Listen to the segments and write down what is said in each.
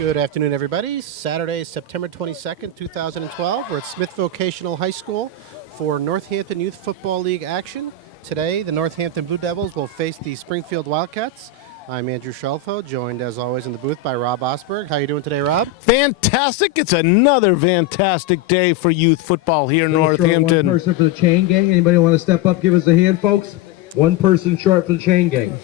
Good afternoon, everybody. Saturday, September 22nd, 2012. We're at Smith Vocational High School for Northampton Youth Football League action. Today, the Northampton Blue Devils will face the Springfield Wildcats. I'm Andrew Shelfo, joined as always in the booth by Rob Osberg. How are you doing today, Rob? Fantastic. It's another fantastic day for youth football here in Northampton. One person for the chain gang. Anybody want to step up, give us a hand, folks? One person short for the chain gang.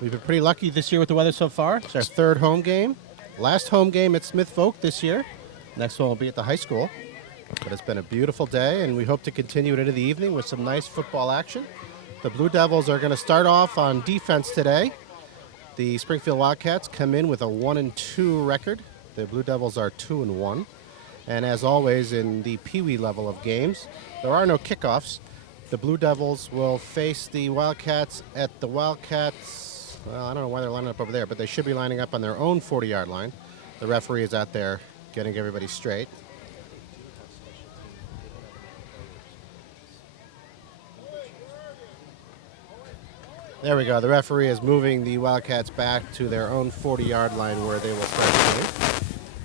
We've been pretty lucky this year with the weather so far. It's our third home game. Last home game at Smith Voc this year. Next one will be at the high school. But it's been a beautiful day, and we hope to continue it into the evening with some nice football action. The Blue Devils are going to start off on defense today. The Springfield Wildcats come in with a 1-2 record. The Blue Devils are 2-1. And as always in the Pee Wee level of games, there are no kickoffs. The Blue Devils will face the Wildcats at the Wildcats. Well, I don't know why they're lining up over there, but they should be lining up on their own 40-yard line. The referee is out there getting everybody straight. There we go. The referee is moving the Wildcats back to their own 40-yard line where they will start playing.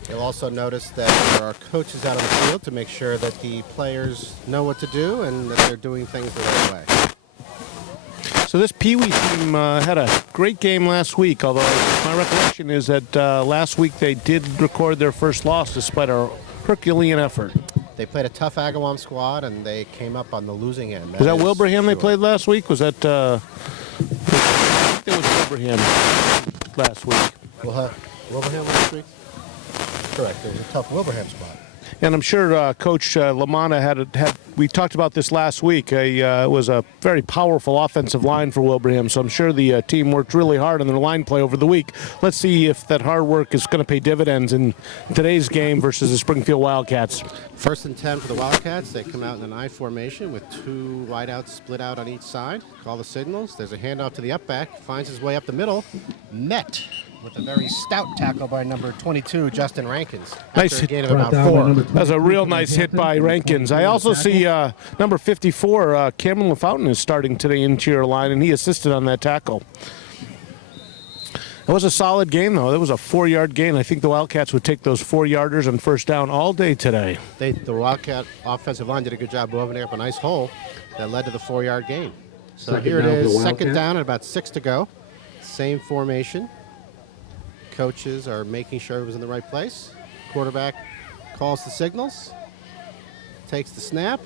You'll also notice that there are coaches out on the field to make sure that the players know what to do and that they're doing things the right way. So this Pee Wee team had a great game last week, although my recollection is that last week they did record their first loss despite a Herculean effort. They played a tough Agawam squad, and they came up on the losing end. Was that Wilbraham they played last week? Was that I think it was Wilbraham last week. Wilbraham last week? Correct. It was a tough Wilbraham squad. And I'm sure Coach Lamanna had. We talked about this last week. It was a very powerful offensive line for Wilbraham, so I'm sure the team worked really hard on their line play over the week. Let's see if that hard work is going to pay dividends in today's game versus the Springfield Wildcats. 1st and 10 for the Wildcats. They come out in an I formation with two wideouts split out on each side. Call the signals. There's a handoff to the up back. Finds his way up the middle. Met with a very stout tackle by number 22, Justin Rankins. Nice hit. A gain of about 4. That's a real nice hit by Rankins. I also see number 54, Cameron LaFountain is starting today interior line, and he assisted on that tackle. It was a solid game, though. It was a 4-yard gain. I think the Wildcats would take those 4-yarders and first down all day today. The Wildcat offensive line did a good job moving up a nice hole that led to the 4-yard gain. So here it is, second down and about 6 to go. Same formation. Coaches are making sure it was in the right place. Quarterback calls the signals, takes the snap.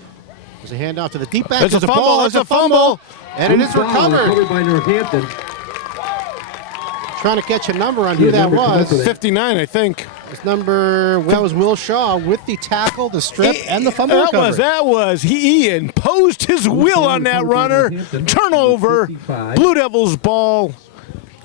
There's a handoff to the deep back. There's a fumble. There's a fumble. And it is recovered. By Northampton. Trying to catch a number on who that was. 59, I think. That was Will Shaw with the tackle, the strip, and the fumble recovery. That was. He imposed his will on that runner. Turnover. Blue Devils ball.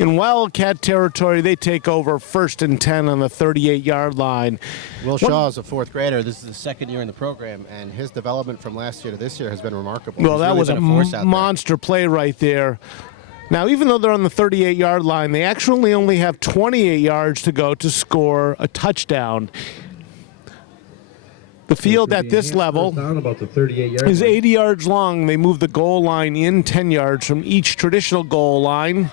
In Wildcat territory, they take over 1st and 10 on the 38-yard line. Will Shaw is a 4th grader. This is the 2nd year in the program, and his development from last year to this year has been remarkable. Well, that was a monster play right there. Now, even though they're on the 38-yard line, they actually only have 28 yards to go to score a touchdown. The field at this level is 80 yards long. They move the goal line in 10 yards from each traditional goal line.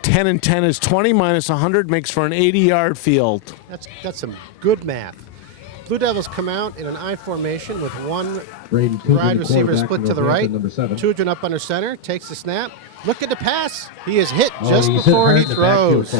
10 and 10 is 20 minus 100 makes for an 80-yard field. That's some good math. Blue Devils come out in an I formation with one wide receiver split to the right. Tudrin up under center, takes the snap. Looking to pass. He is hit just before he throws.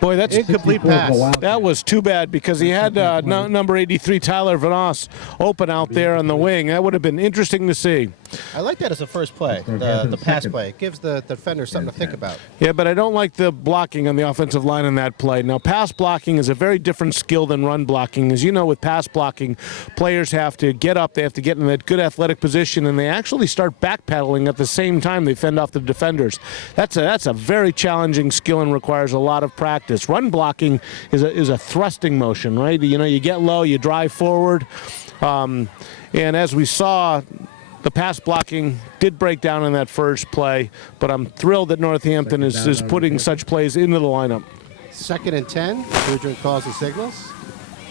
Boy, that's incomplete pass. That was too bad because he had number 83, Tyler Vanos, open out there on the wing. That would have been interesting to see. I like that as a first play, the pass play. It gives the defender something to think about. Yeah, but I don't like the blocking on the offensive line in that play. Now, pass blocking is a very different skill than run blocking. As you know, with pass blocking, players have to get up, they have to get in that good athletic position, and they actually start backpedaling at the same time they fend off the defenders. That's a very challenging skill and requires a lot of practice. Run blocking is a thrusting motion, right? You know, you get low, you drive forward, and as we saw, the pass blocking did break down in that first play, but I'm thrilled that Northampton is putting such plays into the lineup. 2nd and 10. Tudrin calls the signals,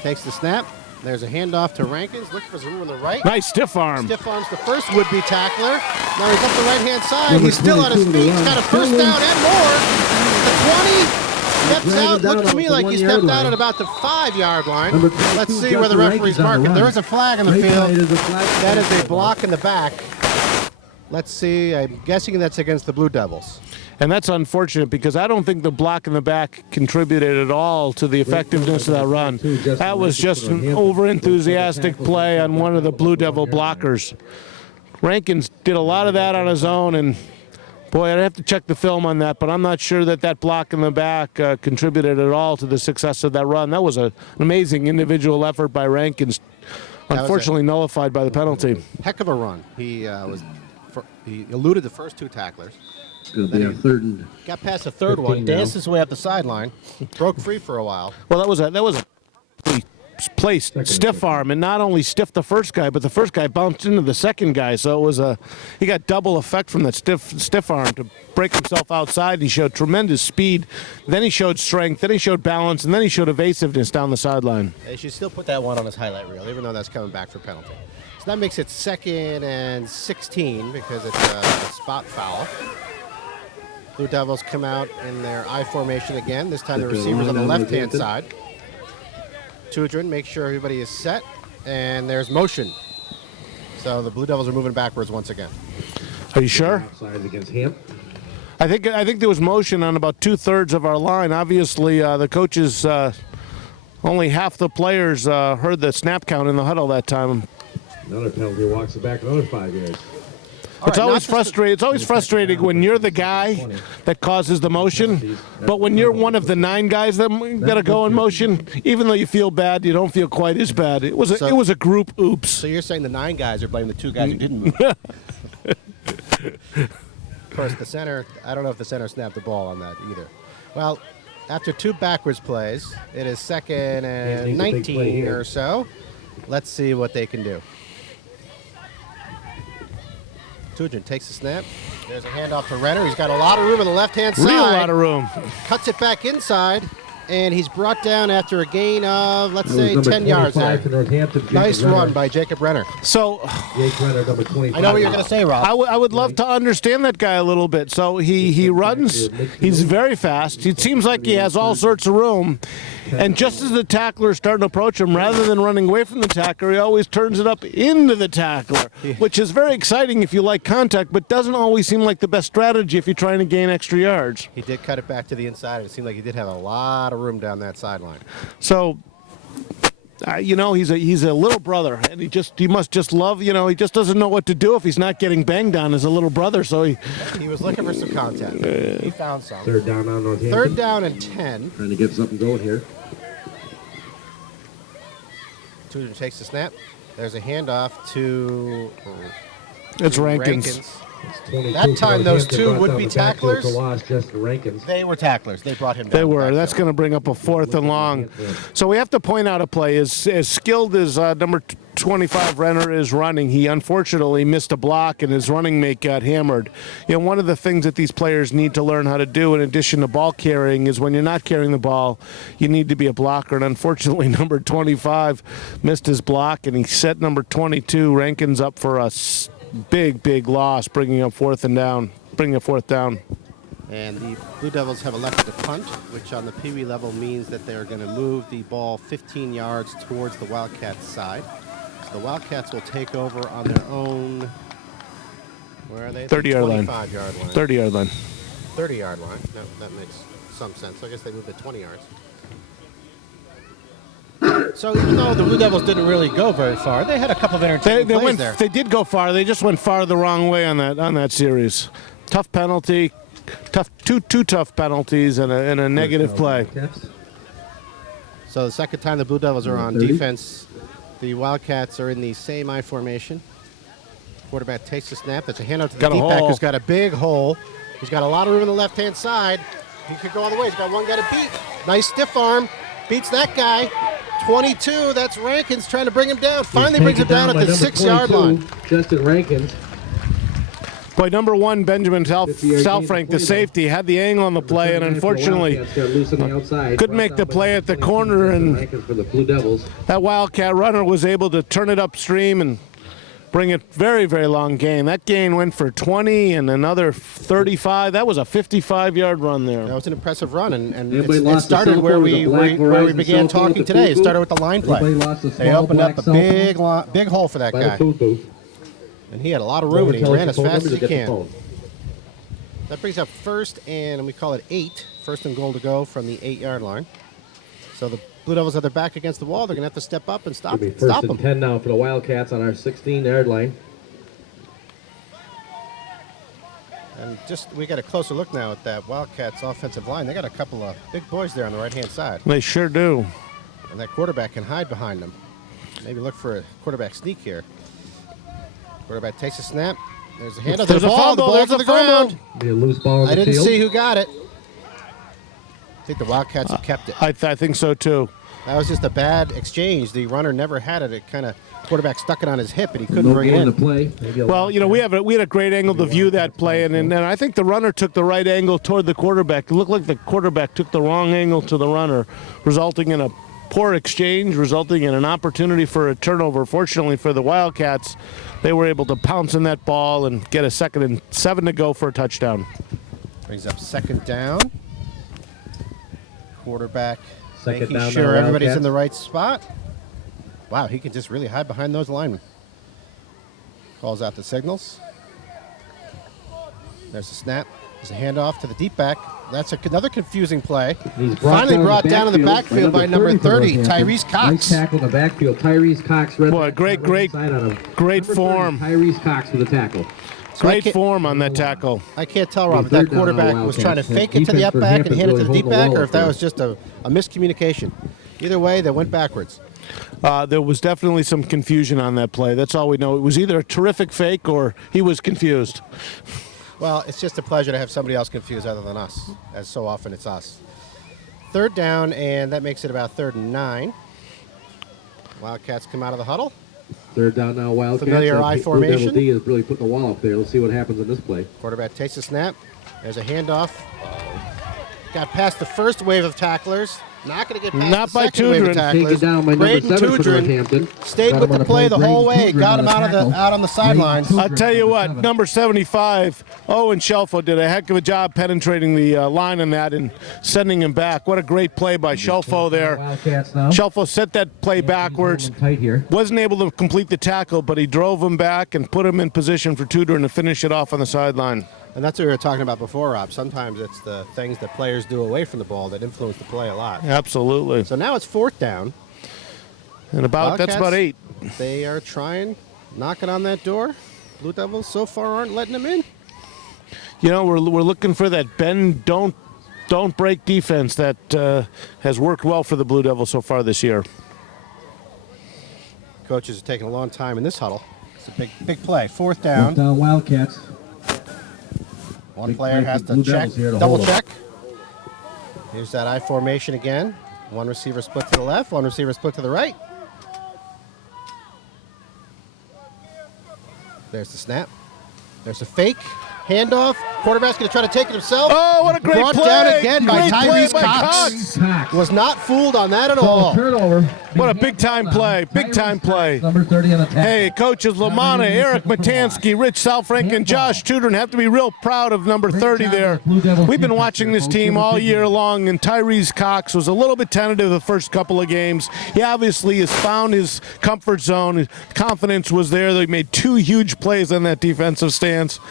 takes the snap. There's a handoff to Rankins. Looking for some room on the right. Nice stiff arm. Stiff arms the first would-be tackler. Now he's up the right-hand side. He's still on his feet. He's got a first down and more. The 20, Steps out, looked to me like he stepped out at about the 5-yard line. Let's see where the referee's marking. There is a flag in the field. That is a block in the back. Let's see, I'm guessing that's against the Blue Devils. And that's unfortunate because I don't think the block in the back contributed at all to the effectiveness of that run. That was just an over-enthusiastic play on one of the Blue Devil blockers. Rankins did a lot of that on his own, and boy, I'd have to check the film on that, but I'm not sure that that block in the back contributed at all to the success of that run. That was an amazing individual effort by Rankins, unfortunately nullified by the penalty. Heck of a run. He eluded the first 2 tacklers. It's going to be our third and got past the third one, danced his way up the sideline, broke free for a while. Well, that was a placed stiff arm, and not only stiffed the first guy, but the first guy bounced into the second guy. So it was he got double effect from that stiff arm to break himself outside. He showed tremendous speed, then he showed strength, then he showed balance, and then he showed evasiveness down the sideline. They should still put that one on his highlight reel, even though that's coming back for penalty. So that makes it 2nd and 16 because it's a spot foul. Blue Devils come out in their I formation again. This time the receiver's on the left-hand side. Tudrin makes sure everybody is set, and there's motion. So the Blue Devils are moving backwards once again. Are you sure? against him. I think there was motion on about 2/3 of our line. Obviously, the coaches, only half the players heard the snap count in the huddle that time. Another penalty, walks it back another 5 yards. It's always frustrating. It's always frustrating when you're the guy that causes the motion, but when you're one of the 9 guys that are go in motion, even though you feel bad, you don't feel quite as bad. It was a group oops. So you're saying the 9 guys are blaming the 2 guys who didn't move? Of course, the center. I don't know if the center snapped the ball on that either. Well, after 2 backwards plays, it is 2nd and 19 or so. Let's see what they can do. Tudrin takes the snap. There's a handoff to Renner. He's got a lot of room on the left-hand side. Real lot of room. Cuts it back inside, and he's brought down after a gain of, let's say, 10 yards there. Nice run by Jacob Renner. So, I know what you're going to say, Rob. I would love to understand that guy a little bit. So he runs. He's very fast. It seems like he has all sorts of room. And just as the tackler is starting to approach him, rather than running away from the tackler, he always turns it up into the tackler, which is very exciting if you like contact, but doesn't always seem like the best strategy if you're trying to gain extra yards. He did cut it back to the inside. It seemed like he did have a lot of room down that sideline. So, he's a little brother, and he must just love, he just doesn't know what to do if he's not getting banged on as a little brother. So he was looking for some contact. He found some. Third down on Northampton. 3rd down and 10. Trying to get something going here. Tudor takes the snap. There's a handoff to it's Rankins. That time, those 2 would-be tacklers. They were tacklers. They brought him down. They were. That's going to bring up a 4th and long. So we have to point out a play. As skilled as number 25 Renner is running, he unfortunately missed a block, and his running mate got hammered. One of the things that these players need to learn how to do, in addition to ball carrying, is when you're not carrying the ball, you need to be a blocker. And unfortunately, number 25 missed his block, and he set number 22 Rankins up for a big loss, bringing up 4th down. And the Blue Devils have elected to punt, which on the Pee Wee level means that they're going to move the ball 15 yards towards the Wildcats' side. So the Wildcats will take over on their own. Where are they? 30-yard line. 25-yard line. 30-yard line. 30-yard line. No, that makes some sense. So I guess they moved it 20 yards. So even though the Blue Devils didn't really go very far, they had a couple of entertaining plays there. They did go far. They just went far the wrong way on that series. Tough penalty, two tough penalties, and a negative play. So the second time the Blue Devils are on defense, the Wildcats are in the same I formation. Quarterback takes the snap. That's a handout to the D-back who's got a big hole. He's got a lot of room on the left-hand side. He could go all the way. He's got one guy to beat. Nice stiff arm. Beats that guy. 22, that's Rankins trying to bring him down. Finally brings him down at the 6-yard line. Justin Rankins. Boy, number 1, Benjamin Salfrank, the safety, had the angle on the play, and unfortunately couldn't make the play at the corner, and that Wildcat runner was able to turn it upstream and bring it very, very long gain. That gain went for 20 and another 35. That was a 55-yard run there. That was an impressive run, and Anybody it started where we began talking today. It started with the line play. Anybody lost a They small opened up black a big hole for that by the guy, food booth. and he had a lot of room, and he Tell us ran the as phone fast number as to he get the can. phone. That brings up first, and we call it 8. First and goal to go from the 8-yard line. So the Blue Devils have their back against the wall. They're going to have to step up and stop It'll be first and them. 10 now for the Wildcats on our 16-yard line. And we got a closer look now at that Wildcats offensive line. They got a couple of big boys there on the right-hand side. They sure do. And that quarterback can hide behind them. Maybe look for a quarterback sneak here. Quarterback takes a snap. There's a handoff. There's a fumble. The ball's on the ground. Be a loose ball on I the didn't field. see who got it. I think the Wildcats have kept it. I think so too. That was just a bad exchange. The runner never had it. It kind of quarterback stuck it on his hip, and he couldn't No bring it gain in. to play. Maybe a Well, we had a great angle to view that play, and I think the runner took the right angle toward the quarterback. It looked like the quarterback took the wrong angle to the runner, resulting in a poor exchange, resulting in an opportunity for a turnover. Fortunately for the Wildcats, they were able to pounce in that ball and get a 2nd and 7 to go for a touchdown. Brings up second down. Quarterback Second making down sure now, everybody's Wildcats. in the right spot. Wow, he can just really hide behind those linemen. Calls out the signals. There's a snap. There's a handoff to the deep back. That's another confusing play. He's Finally brought down in the backfield by number 30, Tyrese Cox. Nice tackle in the backfield. Tyrese Cox. Boy, great form. Tyrese Cox with a tackle. Great form on that tackle. I can't tell, Rob, if that quarterback was trying to fake it to the up back and hand it to the deep back, or if that was just a miscommunication. Either way, they went backwards. There was definitely some confusion on that play. That's all we know. It was either a terrific fake or he was confused. Well, it's just a pleasure to have somebody else confused other than us, as so often it's us. Third down, and that makes it about 3rd and 9. Wildcats come out of the huddle. Third down now, Wildcats. Familiar I Blue formation. Devil D is really putting the wall up there. Let's see what happens in this play. Quarterback takes a snap. There's a handoff. Got past the first wave of tacklers. Not going to get past Not the by second wave of Tudrin. tacklers. Taken down by number Braden 7 for Tudrin Northampton. stayed Got with him the on play the whole way. Braden Got him Tudrin out on the sidelines. I'll tell you what, number 75, Owen Shelfo did a heck of a job penetrating the line on that and sending him back. What a great play by Shelfo there. Wildcats now. Shelfo set that play backwards. Tight here. Wasn't able to complete the tackle, but he drove him back and put him in position for Tudor to finish it off on the sideline. And that's what we were talking about before, Rob. Sometimes it's the things that players do away from the ball that influence the play a lot. Absolutely. So now it's 4th down. And that's about 8. They are knocking on that door. Blue Devils so far aren't letting them in. We're looking for that bend, don't break defense that has worked well for the Blue Devils so far this year. Coaches are taking a long time in this huddle. It's a big play. 4th down. Down Wildcats. One Big player play has for to Blue check, Devils here to double hold 'em. check. Here's that I formation again. One receiver split to the left, one receiver split to the right. There's the snap. There's a fake. Handoff. Quarterback's going to try to take it himself. Oh, what a great Brought play. down again by Great play Tyrese by Cox. Cox. Was not fooled on that at So all. turnover. What a big-time play. Big-time play. Number 30 on the tackle. Hey, coaches Lamana, Eric Matansky, Rich Salfrank, and Josh Tudrin have to be real proud of number 30 there. We've been watching this team all year long, and Tyrese Cox was a little bit tentative the first couple of games. He obviously has found his comfort zone. His confidence was there. They made 2 huge plays on that defensive stance.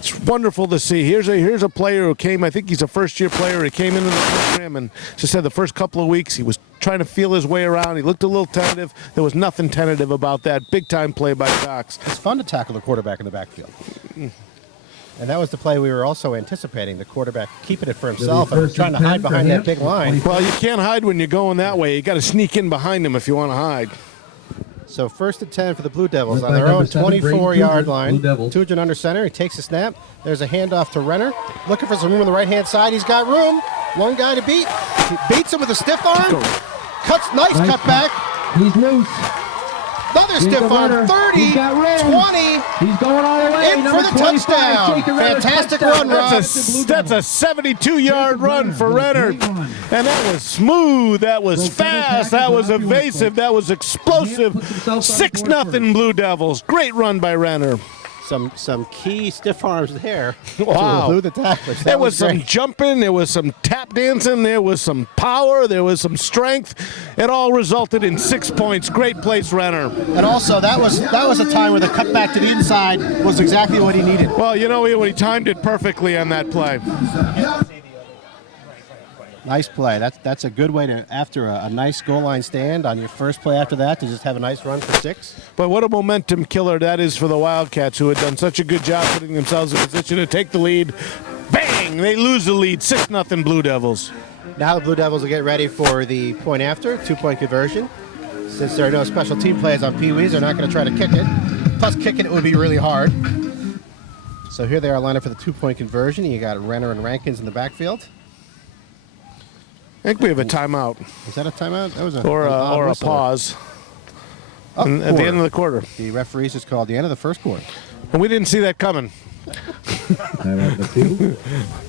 It's wonderful to see. Here's a player who came, I think he's a first-year player. He came into the program and just said the first couple of weeks he was trying to feel his way around. He looked a little tentative. There was nothing tentative about that. Big-time play by Cox. It's fun to tackle the quarterback in the backfield. And that was the play we were also anticipating, the quarterback keeping it for himself and trying to hide behind that big line. Well, you can't hide when you're going that way. You got to sneak in behind him if you want to hide. So 1st and 10 for the Blue Devils Led on by their number own 7, Braden 24-yard Tudrin, line. Blue Devils. Tudrin under center. He takes a snap. There's a handoff to Renner. Looking for some room on the right-hand side. He's got room. One guy to beat. He beats him with a stiff arm. Nice cut back. He's loose. Another He's stiff the arm. runner. 30, He's got ran. 20. He's going all the way. In for Number the 25, touchdown. Jacob Renner, Fantastic touchdown. run, Rob. That's a 72-yard run for Renner. And that was smooth. That was fast. That was evasive. That was explosive. 6-0 Blue Devils. Great run by Renner. Some key stiff arms there. Wow. To elude the tacklers. There was some great. jumping, there was some tap dancing, there was some power, there was some strength. It all resulted in 6 points. Great place, Renner. And also, that was a time where the cutback to the inside was exactly what he needed. Well, you know, he timed it perfectly on that play. Nice play. That's a good way to, after a nice goal line stand on your first play after that, to just have a nice run for 6. But what a momentum killer that is for the Wildcats, who had done such a good job putting themselves in position to take the lead. Bang! They lose the lead. 6-0 Blue Devils. Now the Blue Devils will get ready for the point after, 2-point conversion. Since there are no special team plays on Pee-wees, they're not going to try to kick it. Plus, kicking it would be really hard. So here they are lined up for the 2-point conversion. You got Renner and Rankins in the backfield. I think we have a timeout. Is that a timeout? That was a Or a pause. At the end of the quarter. The referees just called the end of the first quarter. And we didn't see that coming.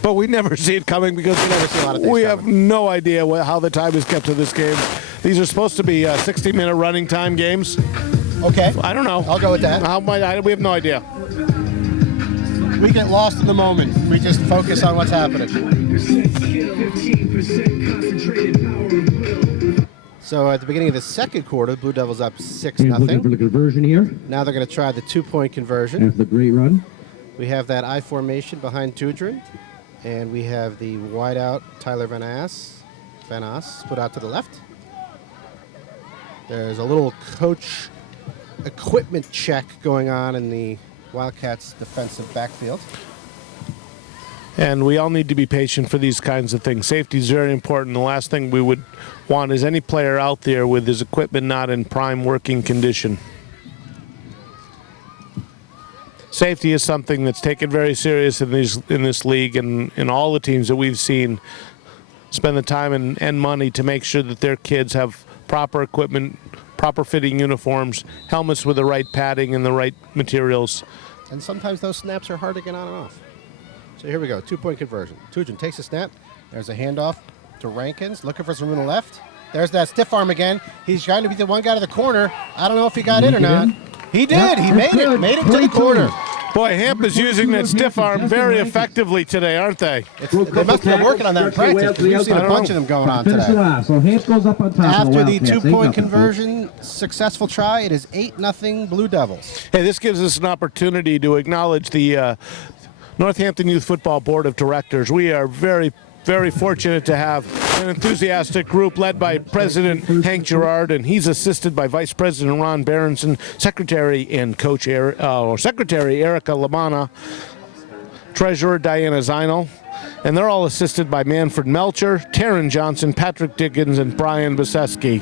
But we never see it coming because We never see a lot of things we coming. have no idea how the time is kept to this game. These are supposed to be 60-minute running time games. Okay. I don't know. I'll go with that. We have no idea. We get lost in the moment. We just focus on what's happening. So at the beginning of the second quarter, Blue Devils up 6-0. Looking for the conversion here Now they're going to try the 2-point conversion. after the great run. We have that I formation behind Tudrin, and we have the wideout Tyler Van Ass put out to the left. There's a little coach equipment check going on in the Wildcats defensive backfield. And we all need to be patient for these kinds of things. Safety is very important. The last thing we would want is any player out there with his equipment not in prime working condition. Safety is something that's taken very serious in this league, and in all the teams that we've seen spend the time and money to make sure that their kids have proper equipment, proper fitting uniforms, helmets with the right padding and the right materials. And sometimes those snaps are hard to get on and off. So here we go, 2-point conversion. Tudrin takes a snap. There's a handoff to Rankins, looking for some room on the left. There's that stiff arm again. He's trying to beat the one guy to the corner. I don't know if he got in or not. He did. He made it. Made it to the corner. Boy, Hamp is using that stiff arm very effectively today, aren't they? They must have been working on that in practice, because we've seen a bunch of them going on today. So Hank goes up on top. After the 2-point conversion, successful try, it is 8-0 Blue Devils. Hey, this gives us an opportunity to acknowledge the Northampton Youth Football Board of Directors. We are very, very fortunate to have an enthusiastic group led by President Hank Gerard, and he's assisted by Vice President Ron Berenson, Secretary and Coach Secretary Erica Lamana, Treasurer Diana Zinal, and they're all assisted by Manfred Melcher, Taryn Johnson, Patrick Dickens, and Brian Baseski.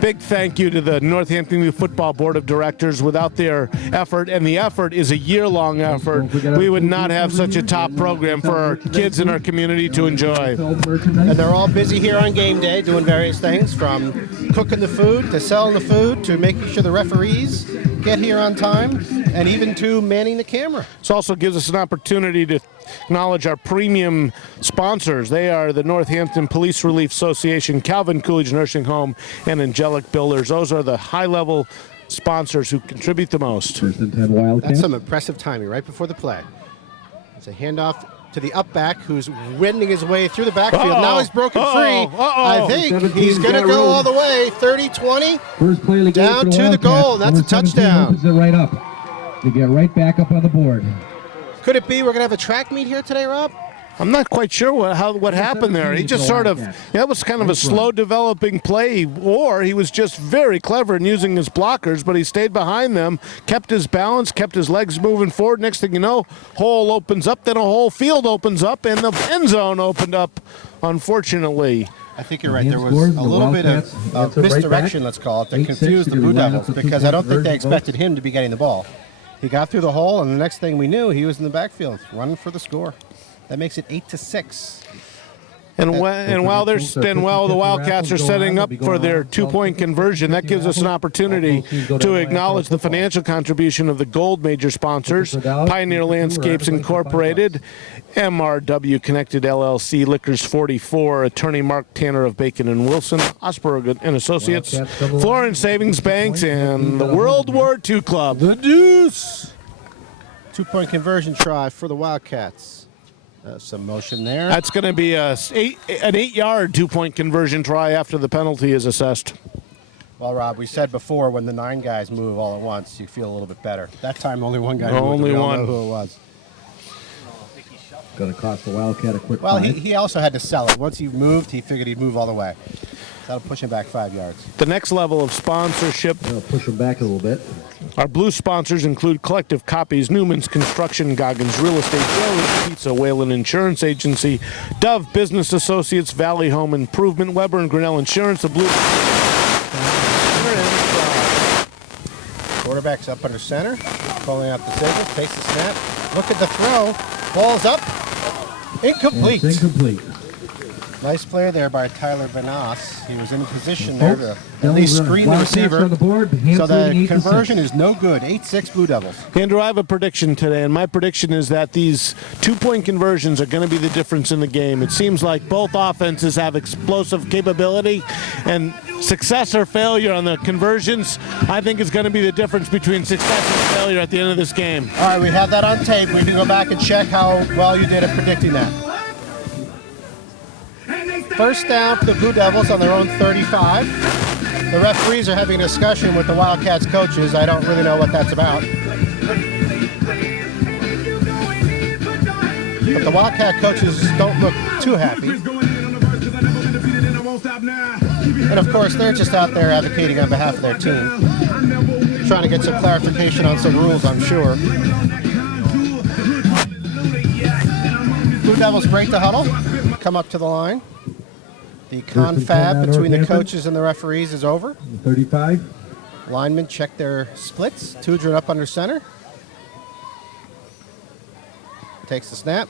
Big thank you to the Northampton Youth Football Board of Directors. Without their effort, and the effort is a year-long effort, we would not have such a top program for our kids in our community to enjoy. And they're all busy here on game day doing various things, from cooking the food to selling the food to making sure the referees get here on time, and even to manning the camera. This also gives us an opportunity to acknowledge our premium sponsors. They are the Northampton Police Relief Association, Calvin Coolidge Nursing Home, and Angelic Builders. Those are the high-level sponsors who contribute the most. First and 10 Wildcats. That's some impressive timing right before the play. It's a handoff to the up back, who's wending his way through the backfield. Now he's broken free. I think he's going to go all the way. 30-20. First play of the game Down for the to the Wildcats. goal. That's a Number 17 touchdown. Opens it right up. They get right back up on the board. Could it be we're going to have a track meet here today, Rob? I'm not quite sure what happened there. He just sort of, that was kind of a slow developing play, or he was just very clever in using his blockers, but he stayed behind them, kept his balance, kept his legs moving forward. Next thing you know, hole opens up, then a whole field opens up, and the end zone opened up, unfortunately. I think you're right. There was a little bit of misdirection, let's call it, that confused the Blue Devils, because I don't think they expected him to be getting the ball. He got through the hole, and the next thing we knew, he was in the backfield running for the score. That makes it 8-6. And while the Wildcats are setting up for their two-point conversion, that gives us an opportunity to acknowledge the financial contribution of the Gold Major sponsors, Pioneer Landscapes Incorporated, MRW Connected LLC, Liquors 44, Attorney Mark Tanner of Bacon and Wilson, Osberg and Associates, Florence Savings Banks, and the World War II Club. The Deuce. Two-point conversion try for the Wildcats. Some motion there. That's going to be an 8-yard two-point conversion try after the penalty is assessed. Well, Rob, we said before when the 9 guys move all at once, you feel a little bit better. That time, only one guy moved. Only we all one. know who it was. Going to cost the Wildcat a quick Well, five. he also had to sell it. Once he moved, he figured he'd move all the way. That'll push him back 5 yards. The next level of sponsorship. I'll push him back a little bit. Our blue sponsors include Collective Copies, Newman's Construction, Goggins Real Estate, Joe's Pizza, Whalen Insurance Agency, Dove Business Associates, Valley Home Improvement, Weber and Grinnell Insurance, the blue. Quarterback's up under center, calling out the signal, takes the snap. Look at the throw. Ball's up. Incomplete. It's incomplete. Nice play there by Tyler Benas. He was in position there to at least screen the Wildcats receiver. on the board. So the Hands leading 8-6. conversion is no good. 8-6 Blue Devils. Andrew, I have a prediction today, and my prediction is that these two-point conversions are going to be the difference in the game. It seems like both offenses have explosive capability, and success or failure on the conversions, I think, is going to be the difference between success and failure at the end of this game. All right, we have that on tape. We can go back and check how well you did at predicting that. First down for the Blue Devils on their own 35. The referees are having a discussion with the Wildcats coaches. I don't really know what that's about. But the Wildcat coaches don't look too happy. And of course, they're just out there advocating on behalf of their team. Trying to get some clarification on some rules, I'm sure. Blue Devils break the huddle, come up to the line. The confab between the coaches and the referees is over. 35. Linemen check their splits. Tudrin up under center. Takes the snap.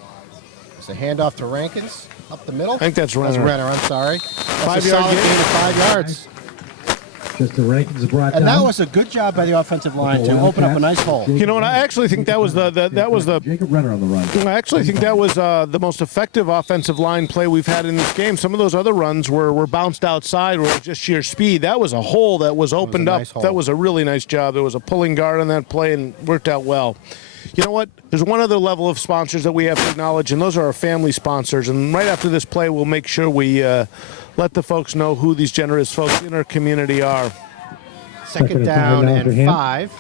It's a handoff to Rankins. Up the middle. I think that's That's Renner. Renner, I'm sorry. That's 5 a yard solid gain. gain of 5 yards. Just the Rankins brought And down. that was a good job by the offensive line to open up a nice hole. You know what? I actually think that was the Jacob Renner on the run. I actually think that was the most effective offensive line play we've had in this game. Some of those other runs were bounced outside, were just sheer speed. That was a hole that was opened up. nice hole. That was a really nice job. There was a pulling guard on that play and worked out well. You know what? There's one other level of sponsors that we have to acknowledge, and those are our family sponsors. And right after this play, we'll make sure we let the folks know who these generous folks in our community are. Second down for and him. 5.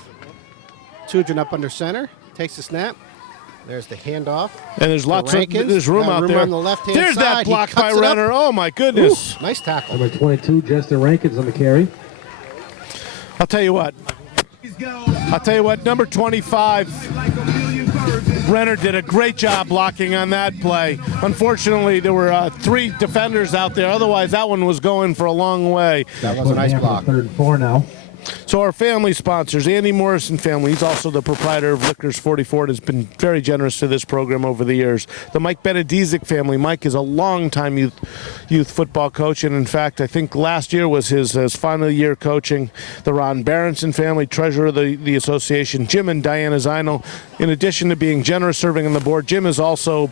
Tudrin up under center. Takes the snap. There's the handoff. And there's lots of Rankins. there's room Got out room there. on the left-hand There's that side. He block by cuts it up. Renner. Oh my goodness! Nice tackle. Number 22, Justin Rankins on the carry. I'll tell you what. Number 25. Renner did a great job blocking on that play. Unfortunately, there were 3 defenders out there. Otherwise, that one was going for a long way. That was a nice block. 3rd and 4 now. So our family sponsors, Andy Morrison family, he's also the proprietor of Liquors 44 and has been very generous to this program over the years. The Mike Benedizic family. Mike is a longtime youth football coach, and in fact, I think last year was his final year coaching. The Ron Berenson family, treasurer of the association. Jim and Diana Zinel. In addition to being generous serving on the board, Jim is also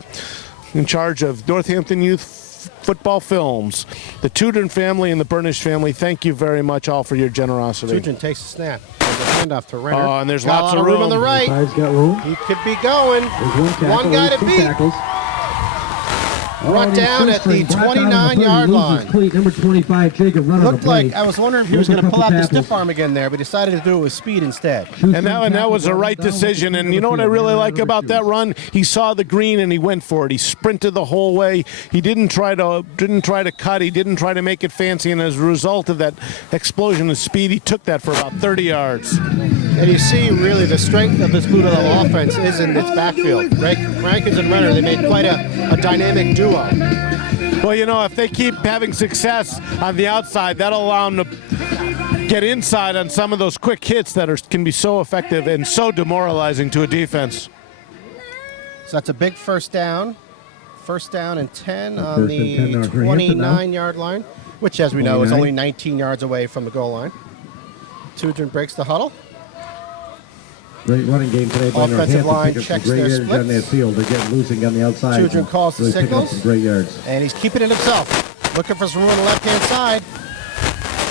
in charge of Northampton Youth Football Films. The Tudrin family and the Burnish family, thank you very much all for your generosity. Tudrin takes the snap. There's a handoff to Renner. Oh, and there's Got a lots lot of room on room. the right. Five's got room. He could be going. There's one tackle. One guy There's to 2 beat. tackles. Brought down at the 29-yard line. Number 25, Jacob Renner. Looked like I was wondering if he was going to pull out the stiff arm again there, but decided to do it with speed instead. And that was the right decision. And you know what I really like about that run? He saw the green and he went for it. He sprinted the whole way. He didn't try to cut. He didn't try to make it fancy. And as a result of that explosion of speed, he took that for about 30 yards. And you see really the strength of this Blue Devil offense is in its backfield. Rankins and Renner, they made quite a dynamic duo. Well, you know, if they keep having success on the outside, that'll allow them to get inside on some of those quick hits that can be so effective and so demoralizing to a defense. So that's a big first down First down and 10 First on and the 10 now for Hampton now. 29-yard line, which, as we know, is 29. only 19 yards away from the goal line. Tudrin breaks the huddle. Great running game today by Offensive Northampton. line Picking up some checks great their yards on that splits. field. They're getting losing on the outside. Tudrin calls the Really picking up signals. some great yards. And he's keeping it himself. Looking for some room on the left-hand side.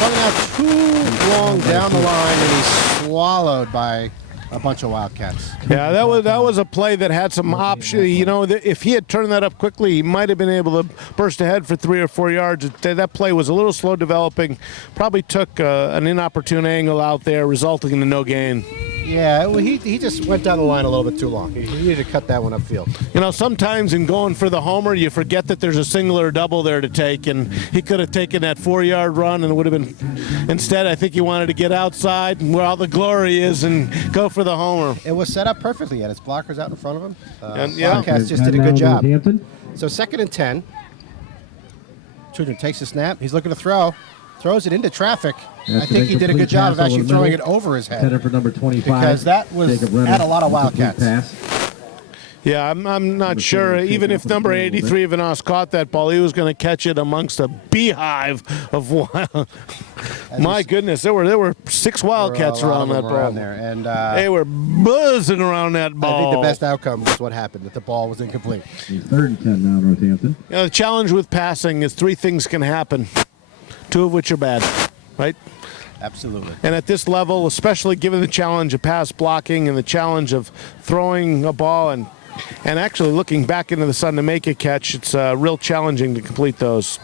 Coming out too long down the line, and he's swallowed by a bunch of Wildcats. Yeah, that was a play that had some option. You know, if he had turned that up quickly, he might have been able to burst ahead for 3 or 4 yards. That play was a little slow developing. Probably took an inopportune angle out there, resulting in a no gain. Yeah, well, he just went down the line a little bit too long. He needed to cut that one upfield. You know, sometimes in going for the homer, you forget that there's a single or double there to take, and he could have taken that 4-yard run, and it would have been. Instead, I think he wanted to get outside and where all the glory is and go for the homer. It was set up perfectly. He had his blockers out in front of him. And, yeah. Wildcats just did a Now good job. Northampton. So 2nd and 10. Tudrin takes the snap. He's looking to throw. Throws it into traffic. I think he did a good job of actually throwing it over his head. Header for number 25. Because that was Jacob Renner. at a lot of Incomplete Wildcats. pass. Yeah, I'm not sure. Even if number 83 Vanos caught that ball, he was going to catch it amongst a beehive of wild. My goodness, there were 6 Wildcats There were a lot around of that them ball. around there. And They were buzzing around that I ball. think the best outcome was what happened, that the ball was incomplete. It's 3rd and 10 now, Northampton. You know, the challenge with passing is 3 things can happen, 2 of which are bad, right? Absolutely. And at this level, especially given the challenge of pass blocking and the challenge of throwing a ball and actually looking back into the sun to make a catch, it's real challenging to complete those.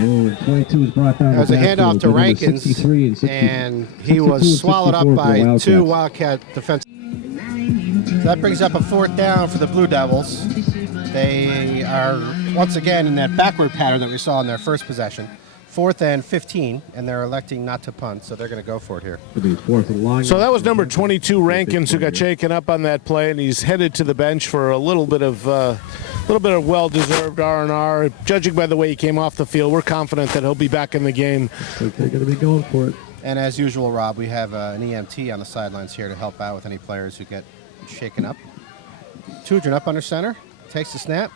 Oh, 22 is brought down. That was a the handoff backfield to by number Rankins, 63 and 60. and he 62 was and swallowed 64 up for the by 2 Wildcats. Wildcat defense. That brings up a 4th down for the Blue Devils. They are once again in that backward pattern that we saw in their first possession. 4th and 15, and they're electing not to punt, so they're going to go for it here. It'll be 4th and long. So that was number 22 Rankins who got shaken up on that play, and he's headed to the bench for a little bit of well-deserved R&R. Judging by the way he came off the field, we're confident that he'll be back in the game. So they're going to be going for it. And as usual, Rob, we have an EMT on the sidelines here to help out with any players who get shaken up. Tudrin up under center, takes the snap.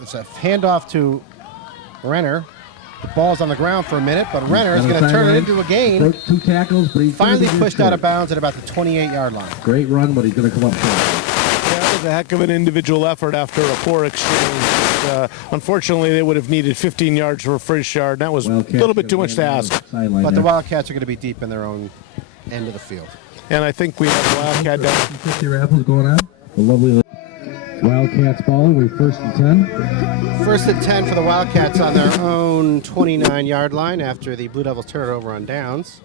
It's a handoff to Renner. The ball's on the ground for a minute, but Renner is going to turn it into a gain. Broke 2 tackles, but he's Finally gonna be pushed short. out of bounds at about the 28-yard line. Great run, but he's going to come up short. Yeah, that was a heck of an individual effort after a poor exchange. Unfortunately, they would have needed 15 yards for a first yard, and that was Wildcats a little bit too much to gonna ask. sideline But the there. Wildcats are going to be deep in their own end of the field. And I think we have Wildcat down. 50 raffles going on. A lovely Wildcats ball. We're 1st and 10. 1st and 10 for the Wildcats on their own 29-yard line after the Blue Devils turn it over on downs.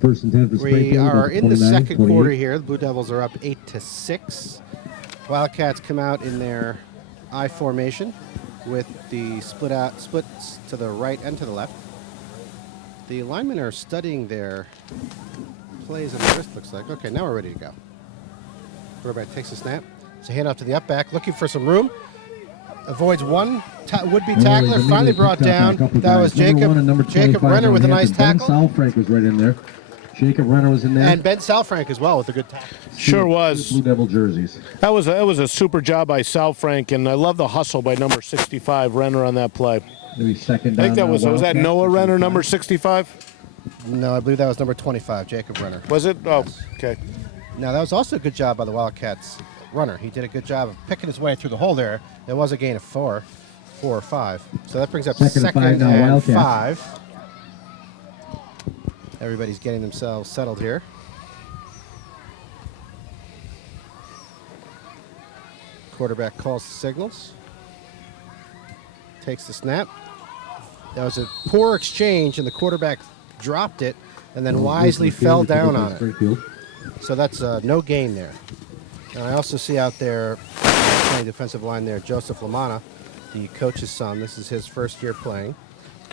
1st and 10 for We Springfield. are about in the 29, second quarter 28. here. The Blue Devils are up 8-6. Wildcats come out in their I formation with the splits to the right and to the left. The linemen are studying their plays on the wrist, looks like. Okay, now we're ready to go. Quarterback takes a snap. It's a handoff to the up back, looking for some room. Avoids one would-be tackler, He's finally immediately brought picked up down. a couple That was guys. Number 1 and number Jacob 25 Renner with a nice Northampton. tackle. Ben Salfrank was right in there. Jacob Renner was in there. And Ben Salfrank as well with a good tackle. Sure was. Blue Devil jerseys. That was a super job by Sal Frank, and I love the hustle by number 65 Renner on that play. Maybe 2nd down. I think that now, was that Wildcats. Noah Renner, number 65? No, I believe that was number 25, Jacob Renner. Was it? Oh, okay. Now, that was also a good job by the Wildcats runner. He did a good job of picking his way through the hole there. There was a gain of 4 or 5. So that brings up Second and 5 now, and Wildcats. 5. Everybody's getting themselves settled here. Quarterback calls the signals. Takes the snap. That was a poor exchange, and the quarterback dropped it and then wisely fell down on it. Springfield. So that's no gain there. And I also see out there, playing defensive line there, Joseph Lamana, the coach's son. This is his first year playing.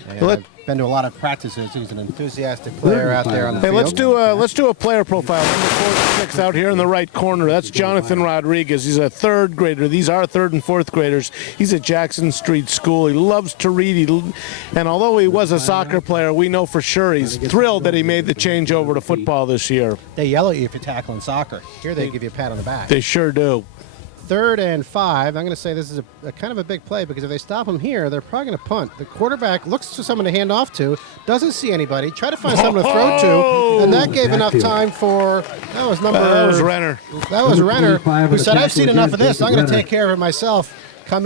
And Well, I've been to a lot of practices. He's an enthusiastic player out there on the Hey, field. let's do a player profile. Number 46 out here in the right corner. That's Jonathan Rodriguez. He's a 3rd grader. These are 3rd and 4th graders. He's at Jackson Street School. He loves to read. And although he was a soccer player, we know for sure he's thrilled that he made the change over to football this year. They yell at you if you're tackling soccer. Here they give you a pat on the back. They sure do. 3rd and 5. I'm going to say this is a kind of a big play because if they stop him here, they're probably going to punt. The quarterback looks for someone to hand off to, doesn't see anybody, try to find someone to throw to, and that gave enough time for, that was Renner. That was Renner, who said, I've seen enough of this. I'm going to take care of it myself. Comes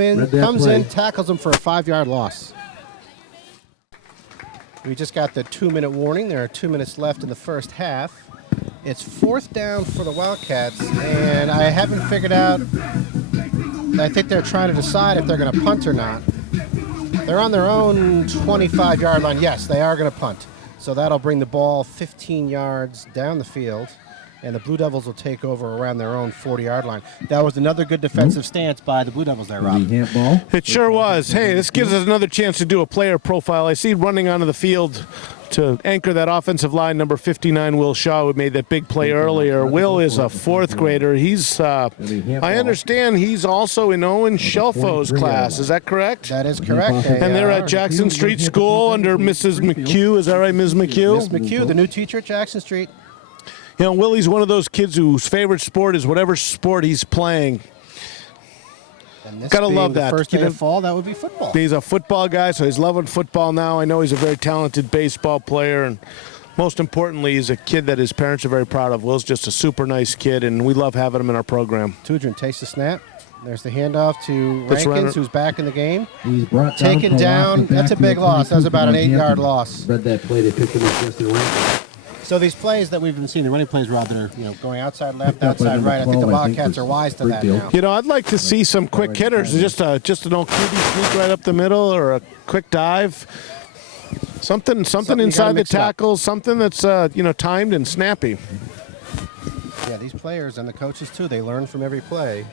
in, tackles him for a 5-yard loss. We just got the 2-minute warning. There are 2 minutes left in the first half. It's 4th down for the Wildcats, and I haven't figured out. I think they're trying to decide if they're going to punt or not. They're on their own 25-yard line. Yes, they are going to punt. So that'll bring the ball 15 yards down the field, and the Blue Devils will take over around their own 40-yard line. That was another good defensive stance by the Blue Devils there, Rob. It sure was. Hey, this gives us another chance to do a player profile. I see running onto the field to anchor that offensive line, number 59, Will Shaw, who made that big play earlier. Will is a 4th grader. He's, I understand he's also in Owen Shelfo's class. Is that correct? That is correct. And they're at Jackson Street School under Mrs. McHugh. Is that right, Ms. McHugh? Ms. McHugh, the new teacher at Jackson Street. You know, Willie's one of those kids whose favorite sport is whatever sport he's playing. Gotta love that. First day of fall, that would be football. He's a football guy, so he's loving football now. I know he's a very talented baseball player, and most importantly, he's a kid that his parents are very proud of. Will's just a super nice kid, and we love having him in our program. Tudrin takes the snap. There's the handoff to Rankins, who's back in the game. He's brought taken down. That's a big loss. That was about an 8-yard loss. Read that play. They picked it up just right. So these plays that we've been seeing, the running plays, Rob, that are going outside left, outside right. I think the Wildcats are wise to that now. You know, I'd like to see some quick hitters, just an old QB sneak right up the middle, or a quick dive, something inside the tackle, something that's timed and snappy. Yeah, these players and the coaches too, they learn from every play,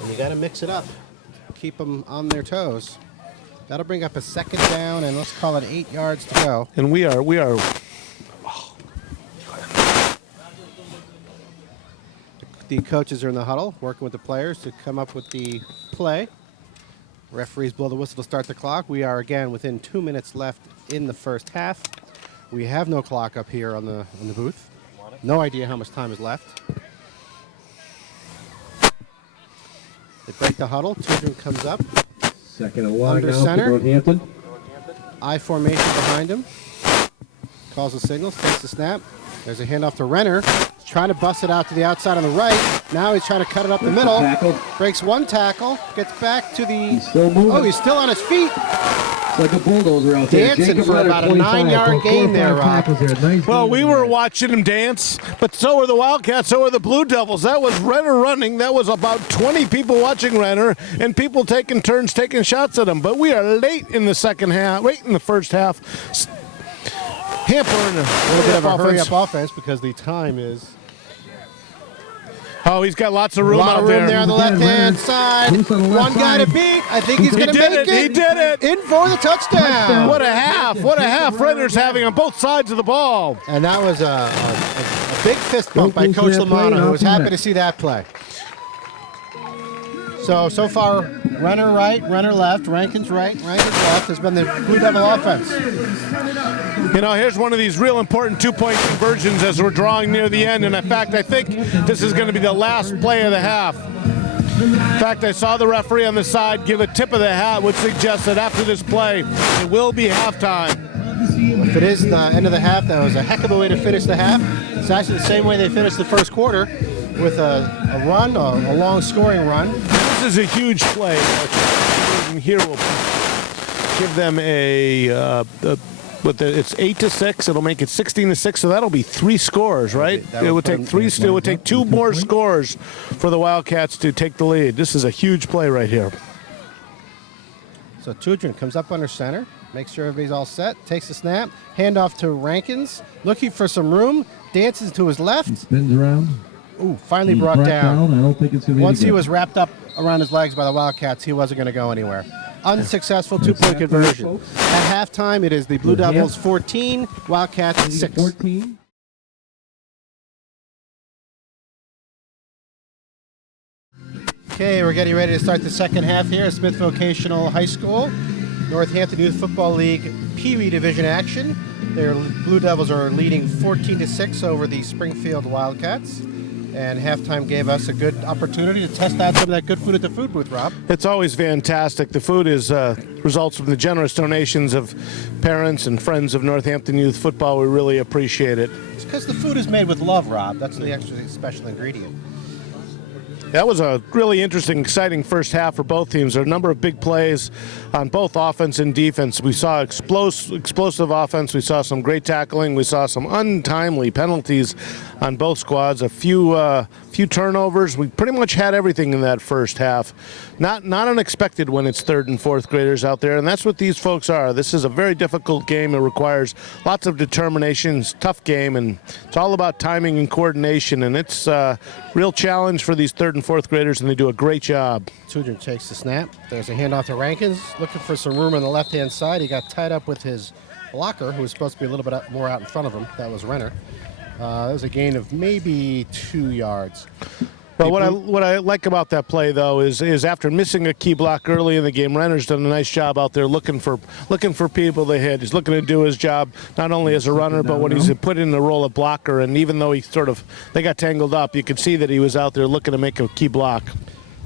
and you got to mix it up, keep them on their toes. That'll bring up a 2nd down, and let's call it 8 yards to go. And we are. The coaches are in the huddle, working with the players to come up with the play. Referees blow the whistle to start the clock. We are again within 2 minutes left in the first half. We have no clock up here on the booth. No idea how much time is left. They break the huddle. Tudrin comes up. 2nd and long under now center. for Northampton. I formation behind him. Calls the signals, takes the snap. There's a handoff to Renner. He's trying to bust it out to the outside on the right. Now he's trying to cut it up the middle. Breaks one tackle. Gets back to the... He's still moving. Oh, he's still on his feet. It's like a bulldozer out there. Dancing for about a 9-yard gain there, Rob. Well, we were watching him dance, but so were the Wildcats, so were the Blue Devils. That was Renner running. That was about 20 people watching Renner and people taking turns, taking shots at him. But we are late in the second half, late in the first half. Hampering a little bit of a hurry-up offense because the time is... Oh, he's got lots of room out there. There on the left-hand side. One guy to beat. I think he's going to make it. He did it. In for the touchdown. What a half. What a half Renner's having on both sides of the ball. And that was a big fist bump by Coach Lamano, who was happy to see that play. So far, Renner right, Renner left, Rankins right, Rankins left has been the Blue Devil offense. You know, here's one of these real important two-point conversions as we're drawing near the end. And in fact, I think this is going to be the last play of the half. In fact, I saw the referee on the side give a tip of the hat, which suggests that after this play, it will be halftime. If it is the end of the half, that was a heck of a way to finish the half. It's actually the same way they finished the first quarter, with a run, a long scoring run. This is a huge play. Here we'll give them it's 8-6. It'll make it 16-6. So that'll be 3 scores, right? It would take 3. It would take 2 more scores for the Wildcats to take the lead. This is a huge play right here. So Tudrin comes up under center, makes sure everybody's all set, takes the snap, handoff to Rankins, looking for some room, dances to his left. He spins around. Ooh, finally brought down. I don't think it's going to be Once he was wrapped up around his legs by the Wildcats, he wasn't going to go anywhere. Unsuccessful 2-point conversion. At halftime, it is the Blue Devils 14, Wildcats 6. 14. Okay, we're getting ready to start the second half here at Smith Vocational High School. Northampton Youth Football League Pee Wee Division action. Their Blue Devils are leading 14-6 over the Springfield Wildcats. And halftime gave us a good opportunity to test out some of that good food at the food booth, Rob. It's always fantastic. The food is results from the generous donations of parents and friends of Northampton Youth Football. We really appreciate it. It's because the food is made with love, Rob. That's the extra special ingredient. That was a really interesting, exciting first half for both teams. There are a number of big plays on both offense and defense. We saw explosive offense. We saw some great tackling. We saw some untimely penalties on both squads. A few turnovers. We pretty much had everything in that first half. Not unexpected when it's third and fourth graders out there, and that's what these folks are. This is a very difficult game. It requires lots of determination. It's a tough game, and it's all about timing and coordination, and it's a real challenge for these third and fourth graders, and they do a great job. Tudor takes the snap. There's a handoff to Rankins, looking for some room on the left-hand side. He got tied up with his blocker, who was supposed to be a little bit more out in front of him. That was Renner. That was a gain of maybe 2 yards. Well, what I like about that play, though, is after missing a key block early in the game, Renner's done a nice job out there looking for people to hit. He's looking to do his job not only as a runner, but when he's put in the role of blocker. And even though they got tangled up, you could see that he was out there looking to make a key block.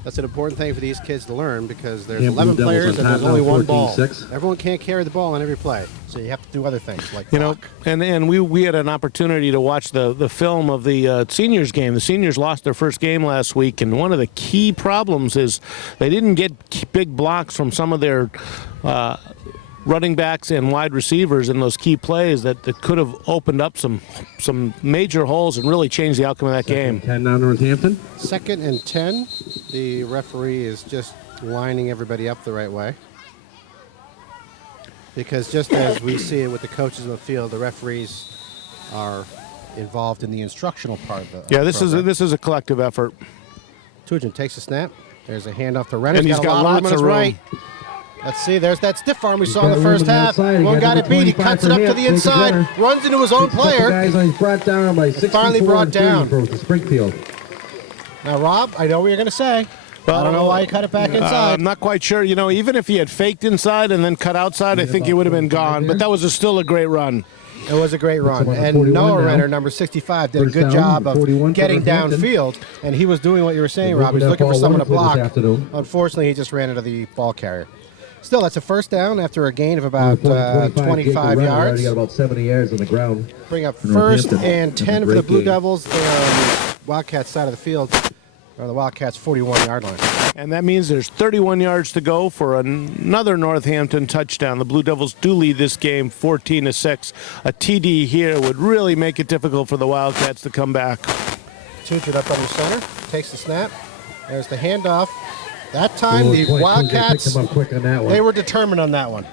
That's an important thing for these kids to learn because there's 11 players and there's only one ball. Everyone can't carry the ball on every play, so you have to do other things like block. And we had an opportunity to watch the film of the seniors game. The seniors lost their first game last week, and one of the key problems is they didn't get big blocks from some of their running backs and wide receivers in those key plays that could have opened up some major holes and really changed the outcome of that game. 10 now Northampton. 2nd and 10. The referee is just lining everybody up the right way. Because just as we see it with the coaches in the field, the referees are involved in the instructional part of the this is a collective effort. Tujan takes a snap. There's a handoff to Renner. And he's got lots of room. Right. Let's see, there's that stiff arm we saw in the first half. One got it beat, he cuts it up to the inside, runs into his own player. He's brought down by 64 finally brought down. For Springfield. Now, Rob, I know what you're going to say. I don't know why he cut it back inside. I'm not quite sure. Even if he had faked inside and then cut outside, I think he would have been gone. But that was still a great run. It was a great run. And Noah Renner, number 65, did a good job of getting downfield. And he was doing what you were saying, Rob. He was looking for someone to block. Unfortunately, he just ran into the ball carrier. Still, that's a first down after a gain of about 25 yards. He got about 70 yards on the ground. Bring up 1st and 10 for the Blue Devils. They're on the Wildcats side of the field, or the Wildcats' 41-yard line. And that means there's 31 yards to go for another Northampton touchdown. The Blue Devils do lead this game 14-6. A TD here would really make it difficult for the Wildcats to come back. Tuchet up under center, takes the snap. There's the handoff. That time, the Wildcats, they were determined on that one.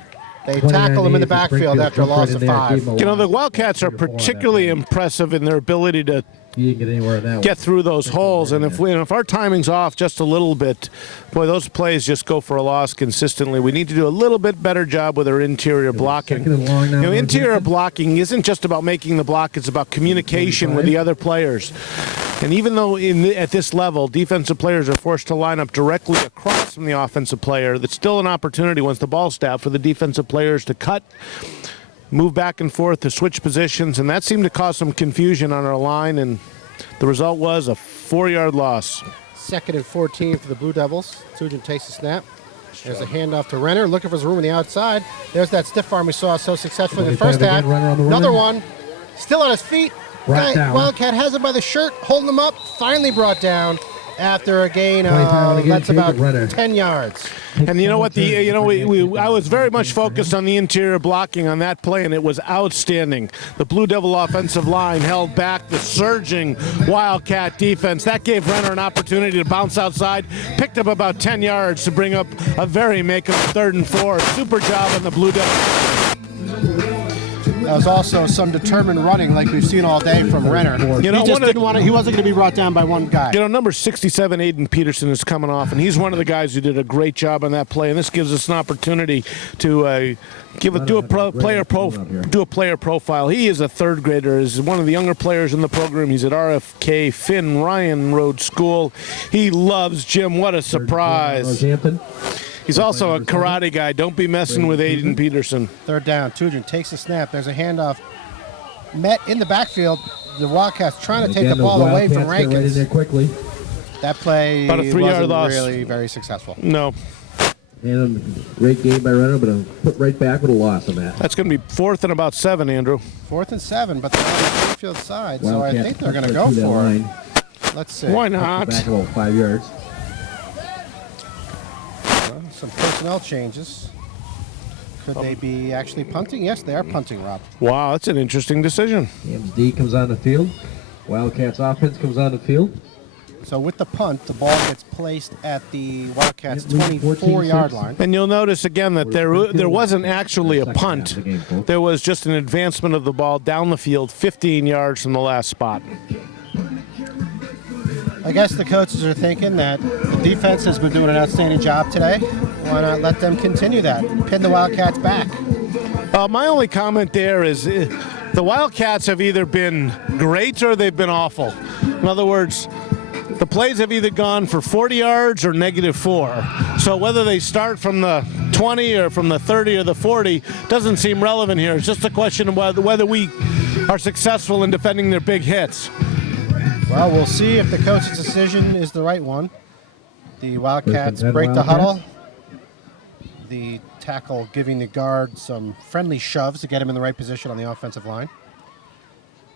They tackled him in the backfield after a loss of 5. The Wildcats are particularly impressive in their ability to get through those holes. And if our timing's off just a little bit, boy, those plays just go for a loss consistently. We need to do a little bit better job with our interior blocking. Interior blocking isn't just about making the block, it's about communication with the other players. And even though at this level, defensive players are forced to line up directly across from the offensive player, that's still an opportunity once the ball's snapped for the defensive players to cut, move back and forth, to switch positions, and that seemed to cause some confusion on our line, and the result was a 4-yard loss. 2nd and 14 for the Blue Devils. Tujan takes the snap. There's a handoff to Renner, looking for his room on the outside. There's that stiff arm we saw so successfully in the first half. Another one, still on his feet. Wildcat has him by the shirt, holding him up, finally brought down after a gain of that's about 10 yards. And you know what? I was very much focused on the interior blocking on that play, and it was outstanding. The Blue Devil offensive line held back the surging Wildcat defense. That gave Renner an opportunity to bounce outside, picked up about 10 yards to bring up a very makeable 3rd and 4. Super job on the Blue Devil. That was also some determined running like we've seen all day from Renner. He wasn't going to be brought down by one guy. Number 67, Aiden Peterson, is coming off, and he's one of the guys who did a great job on that play. And this gives us an opportunity to do a player profile. He is a 3rd grader. Is one of the younger players in the program. He's at RFK Finn Ryan Road School. He loves gym. What a surprise! He's also a karate guy. Don't be messing with Aiden Peterson. 3rd down. Tujan takes the snap. There's a handoff. Met in the backfield. the Wildcats trying to take Again, the ball those away from Wildcats get right in there Rankins. quickly. That play About a 3-yard wasn't loss. really very successful. No. And great game by Renner, but put right back with a loss on that. That's going to be 4th and about 7, Andrew. 4th and 7, but they're on the Springfield side, so I Wildcats think they're going to push go right through that for it. line. Let's see. Why Push not? Back about 5 yards. Well, some personnel changes. Could they be actually punting? Yes, they are punting, Rob. Wow, that's an interesting decision. Hams D comes on the field. Wildcats offense comes on the field. So with the punt, the ball gets placed at the Wildcats' It leads 24-yard 14-6. line. And you'll notice again that there wasn't actually a punt. There was just an advancement of the ball down the field 15 yards from the last spot. I guess the coaches are thinking that the defense has been doing an outstanding job today. Why not let them continue that? Pin the Wildcats back. My only comment there is the Wildcats have either been great or they've been awful. In other words, the plays have either gone for 40 yards or -4. So whether they start from the 20 or from the 30 or the 40 doesn't seem relevant here. It's just a question of whether we are successful in defending their big hits. Well, we'll see if the coach's decision is the right one. The Wildcats First and 10 break the Wildcats. huddle. The tackle giving the guard some friendly shoves to get him in the right position on the offensive line.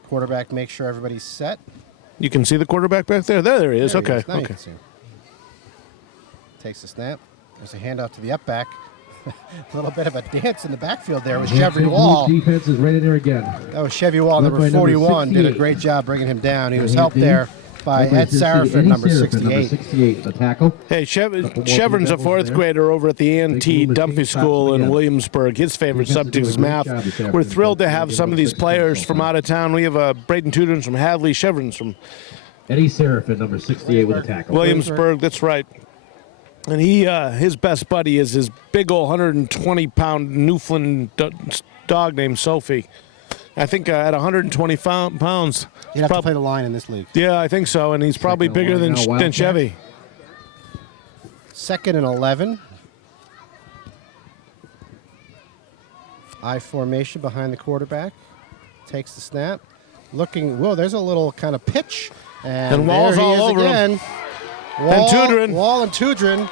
Quarterback makes sure everybody's set. You can see the quarterback back there? There he is. There he Okay. is. Now you Okay. can see him. Takes the snap. There's a handoff to the up back. A little bit of a dance in the backfield there with Chevy Wall. Defense is right in there again. That was Chevy Wall, Led number by number 41. Did a 68. great job bringing him down. He was Right helped hand there by Led by Ed Sarafin, number Serafin, 68. 68, the tackle. Hey, Chevron's a Devils 4th there. grader over at the A&T Big Dumpy machine School shots in again. Williamsburg. His favorite Defense subject is is doing a math. great job this We're afternoon. thrilled to have Give some him of these 6 players points. from out of town. We have Braden Tudors from Hadley, Chevron's from Eddie Serafin, number 68 with a tackle. Williamsburg. That's right. And his best buddy is his big old 120-pound Newfoundland dog named Sophie. I think at 120 pounds. You'd have to play the line in this league. Yeah, I think so. And he's probably Second and bigger one than, now, than Chevy. 2nd and 11. I formation behind the quarterback. Takes the snap. Looking, whoa, there's a little kind of pitch. And Wall's there he all is over him. again. Wall, Tudrin. Wall and Tudrin.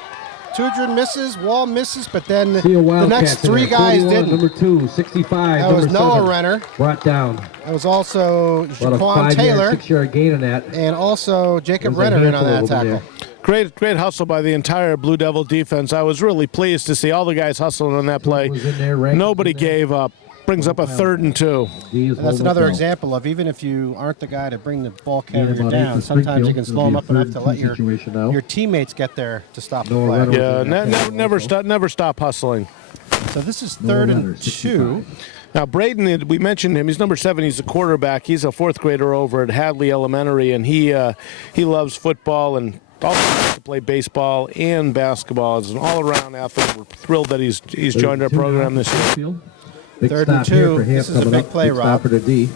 Tudrin misses, Wall misses, but then See a the Wildcats next in 3 there. guys 41, didn't. Number 2, 65. That was number Noah 7, Renner. Brought down. That was also About a Jaquan 5-yard, Taylor 6-yard gain on that. and also Jacob There's a Renner in on that handful over tackle. there. Great hustle by the entire Blue Devil defense. I was really pleased to see all the guys hustling on that play. Was in there, Rankin Nobody was in there. gave up. Brings up a 3rd and 2. D is And that's holding another up well. example of even if you aren't the guy to bring the ball Gain carrier about 8 down, for sometimes you Springfield. can It'll slow be them a up enough 3rd to and let 2 your situation now. teammates get there to stop the Noah play. Renner. Yeah, never stop hustling. So this is Noah 3rd Renner, and 2. 65. Now, Braden, we mentioned him. He's number 7. He's a quarterback. He's a 4th grader over at Hadley Elementary, and he loves football and also likes to play baseball and basketball. He's an all-around athlete. We're thrilled that he's joined our 32 program now this year. Field. Big 3rd stop and 2. here for Hamp This is a coming big up. play, Big Rob. stop for the D.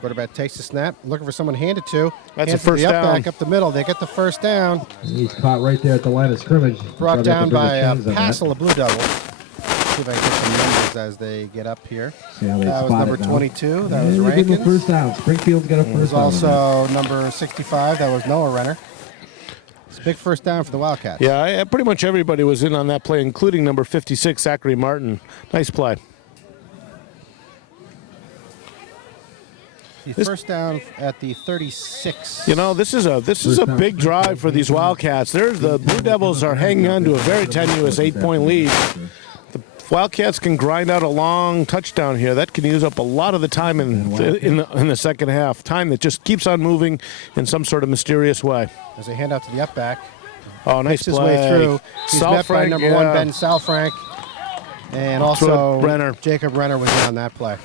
Quarterback takes the snap, looking for someone to hand it to. That's Hands a first to the down. up back up the middle. They get the first down. He's caught right there at the line of scrimmage. Brought Probably have down to bring by a chains on that. Passel of Blue Devils. See if I can get some numbers as they get up here. See how they That was spot number it now. 22. That And was they give him a Rankins. first down. Springfield's got a It was first down. on that. also number 65. That was Noah Renner. It's a big first down for the Wildcats. Yeah, pretty much everybody was in on that play, including number 56, Zachary Martin. Nice play. The first down at the 36. You know, this is a big drive for these Wildcats. The Blue Devils are hanging on to a very tenuous 8-point lead. The Wildcats can grind out a long touchdown here. That can use up a lot of the time in the second half. Time that just keeps on moving in some sort of mysterious way. There's a handout to the up back. Oh, nice His play. way through. He's met by Salfrank, number 1, yeah. Ben Salfrank. And Throw also it, Renner. Jacob Renner was in on that play.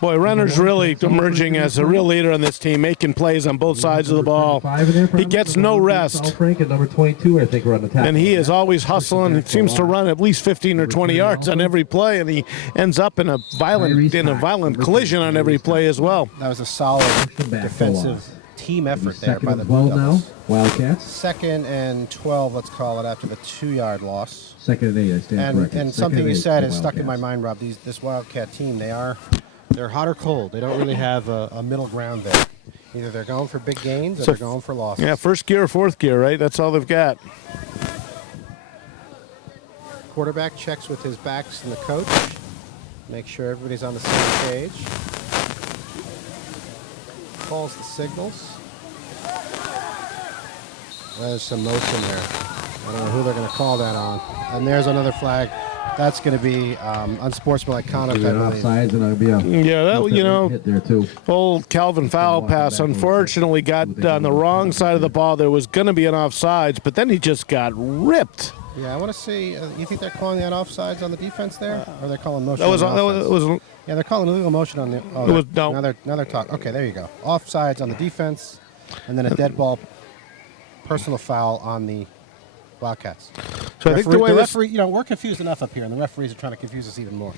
Boy, Renner's really emerging as a real leader on this team, making plays on both sides of the ball. He gets no rest. Frank and number 22, I think, are on the top. And he is always hustling. He seems to run at least 15 or 20 yards on every play, and he ends up in a violent collision on every play as well. That was a solid back defensive team effort there Second by and the 12 Blue now. Devils. Wildcats. 2nd and 12, let's call it, after the 2-yard loss. 2nd and 8, I stand corrected. And Second something and you 8 said for is stuck in my Wildcats. mind, Rob. This Wildcat team, they are They're hot or cold. They don't really have a middle ground there. Either they're going for big gains or they're going for losses. Yeah, first gear or fourth gear, right? That's all they've got. Quarterback checks with his backs and the coach. Make sure everybody's on the same page. Calls the signals. There's some motion there. I don't know who they're going to call that on. And there's another flag. That's going to be unsportsmanlike conduct, I believe. Offsides, and it'll be a hit there too. Old Calvin foul pass unfortunately got on the wrong side of the ball. There was going to be an offsides, but then he just got ripped. Yeah, I want to see. You think they're calling that offsides on the defense there, or they're calling motion? That was Yeah, they're calling illegal motion on the. Oh, it was no. Now they're talking. Okay, there you go. Offsides on the defense, and then a dead ball, personal foul on the Wildcats. So I think the way referee, we're confused enough up here, and the referees are trying to confuse us even more.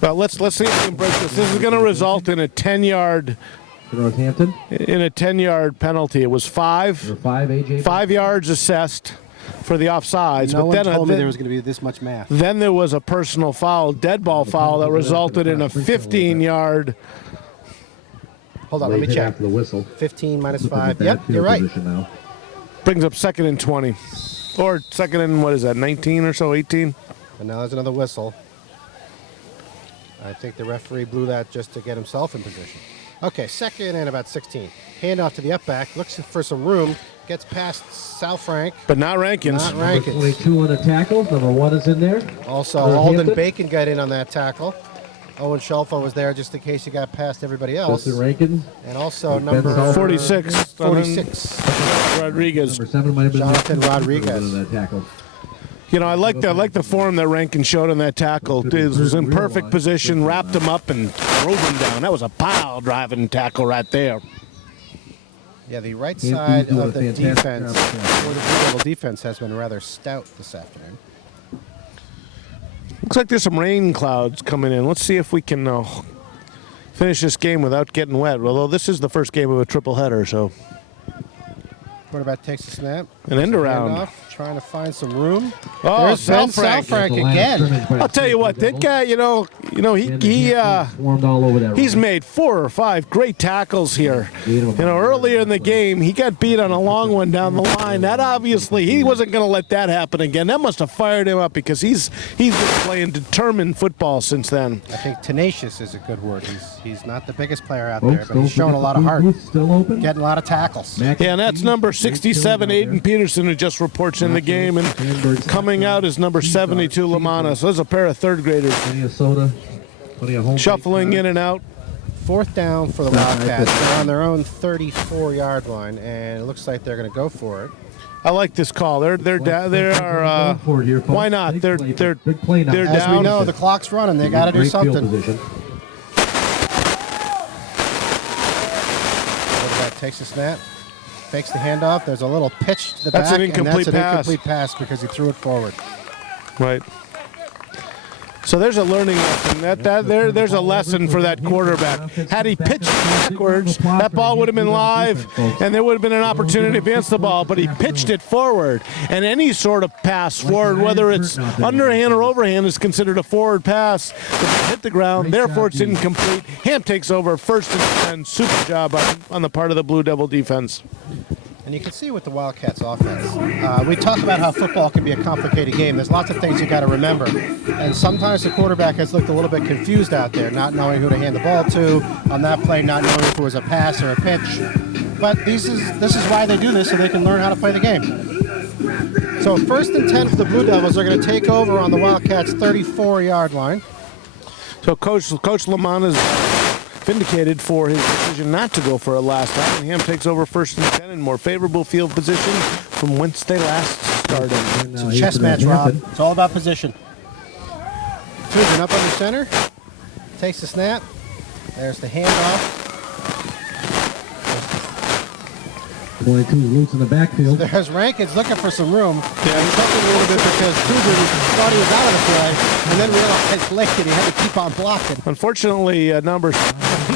Well, let's see if we can break this. This is going to result in a 10-yard. Northampton. In a 10-yard penalty. It was 5. 5 yards assessed for the offsides. No but one then told me there was going to be this much math. Then there was a personal foul, dead ball foul, that resulted in a 15-yard. Hold on, let me check. After the whistle. 15 minus 5. Yep, you're right. Brings up 2nd and 20. Or 2nd and, what is that, 19 or so, 18? And now there's another whistle. I think the referee blew that just to get himself in position. Okay, 2nd and about 16. Handoff to the up back, looks for some room, gets past Sal Frank. But not Rankins. Not Rankins. 22 on the tackle. Number 1 is in there. Also, Alden Bacon got in on that tackle. Owen Shelfo was there just in case he got past everybody else. Justin Rankins. And also number 46. 46. Rodriguez. Number 7 might have been Jonathan Rodriguez. that tackle. I like the form that Rankin showed on that tackle. It was in perfect position, wrapped him up, and drove him down. That was a pile driving tackle right there. Yeah, the right side of the defense, or the Blue Devil defense, has been rather stout this afternoon. Looks like there's some rain clouds coming in. Let's see if we can finish this game without getting wet. Although this is the first game of a triple header, so. Quarterback takes a snap. An end around. Off, trying to find some room. Oh, there's Ben Salfrank again. I'll tell you what, that guy, he's made 4 or 5 great tackles here. Earlier in the game, he got beat on a long one down the line. That obviously, he wasn't going to let that happen again. That must have fired him up because he's been playing determined football since then. I think tenacious is a good word. He's not the biggest player out there, but he's showing a lot of heart. Still open. Getting a lot of tackles. Yeah, and that's number 67, Aiden Peterson, who just reports in the game, and coming out is number 72, Lamanna. So there's a pair of third graders. Plenty of soda. Plenty of home Shuffling in and out. 4th down for the Wildcats. They're on their own 34-yard line, and it looks like they're going to go for it. I like this call. Why not? They're down. As we know, the clock's running. They got to do something. Quarterback takes a snap. Fakes the handoff. There's a little pitch to the back. That's an incomplete pass because he threw it forward. Right. So there's a learning lesson. There's a lesson for that quarterback. Had he pitched backwards, that ball would have been live, and there would have been an opportunity to advance the ball. But he pitched it forward, and any sort of pass forward, whether it's underhand or overhand, is considered a forward pass. If it hit the ground, therefore it's incomplete. Ham takes over 1st and 10. Super job on the part of the Blue Devil defense. And you can see with the Wildcats offense, we talk about how football can be a complicated game. There's lots of things you got to remember. And sometimes the quarterback has looked a little bit confused out there, not knowing who to hand the ball to, on that play not knowing if it was a pass or a pitch. But this is why they do this, so they can learn how to play the game. So 1st and 10 for the Blue Devils. They're going to take over on the Wildcats' 34-yard line. So Coach Lamanna's vindicated for his decision not to go for a last time. And Ham takes over 1st and 10 in more favorable field position from whence they last started. It's a chess match, Rob. It's all about position. Truman up under center. Takes the snap. There's the handoff. 22 loose in the backfield. There's Rankins looking for some room. Yeah, he's looking a little bit because Cougar thought he was out of the play and then realized late that he had to keep on blocking. Unfortunately, number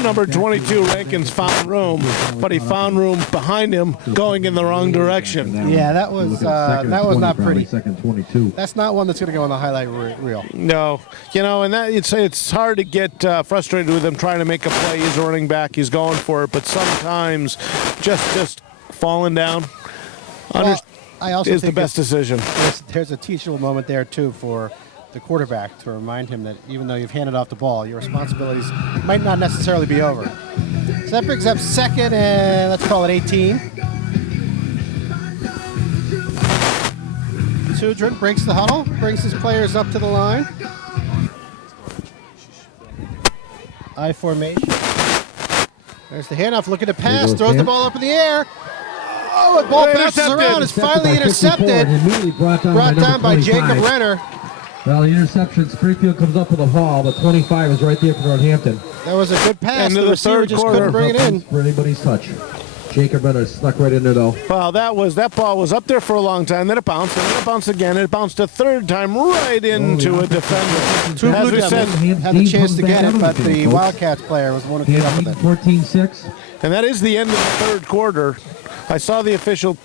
number 22, Rankins, found room, but he found room behind him going in the wrong direction. Yeah, that was not pretty. Second 22. That's not one that's going to go on the highlight reel. No, and that it's hard to get frustrated with him trying to make a play. He's a running back. He's going for it, but sometimes just falling down I also is think the best decision. There's a teachable moment there, too, for the quarterback to remind him that even though you've handed off the ball, your responsibilities might not necessarily be over. So that brings up second and let's call it 18. Tudrin breaks the huddle, brings his players up to the line. I formation. There's the handoff, looking to pass, throws the ball up in the air. Oh, the ball bounces around, is finally intercepted. Brought down by Jacob Renner. Well, the interception, Springfield comes up with a ball, but 25 is right there for Northampton. That was a good pass. Into the the receiver third just quarter. couldn't bring it in. For anybody's touch. Jacob Renner snuck right in there, though. Well, that ball was up there for a long time. Then it bounced, and then it bounced again. And it bounced a third time right into a defender. Two As Blue we said, Devils had the chance to get it, but the Wildcats player was the one who came up with it. 14-6. and that is the end of the third quarter. I saw the official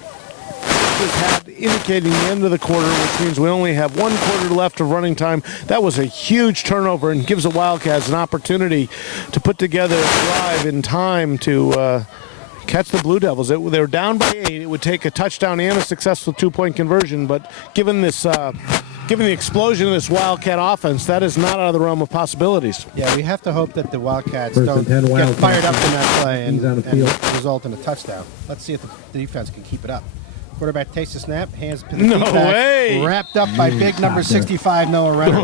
had indicating the end of the quarter, which means we only have 1 quarter left of running time. That was a huge turnover and gives the Wildcats an opportunity to put together a drive in time to catch the Blue Devils. They were down by 8. It would take a touchdown and a successful 2-point conversion, but given this given the explosion of this Wildcat offense, that is not out of the realm of possibilities. Yeah, we have to hope that the Wildcats First don't and 10 get Wildcats. fired up in that play He's on the field. result in a touchdown. Let's see if the defense can keep it up. Quarterback takes the snap, hands to the No feedback, way! wrapped up by big number 65, Noah Renner.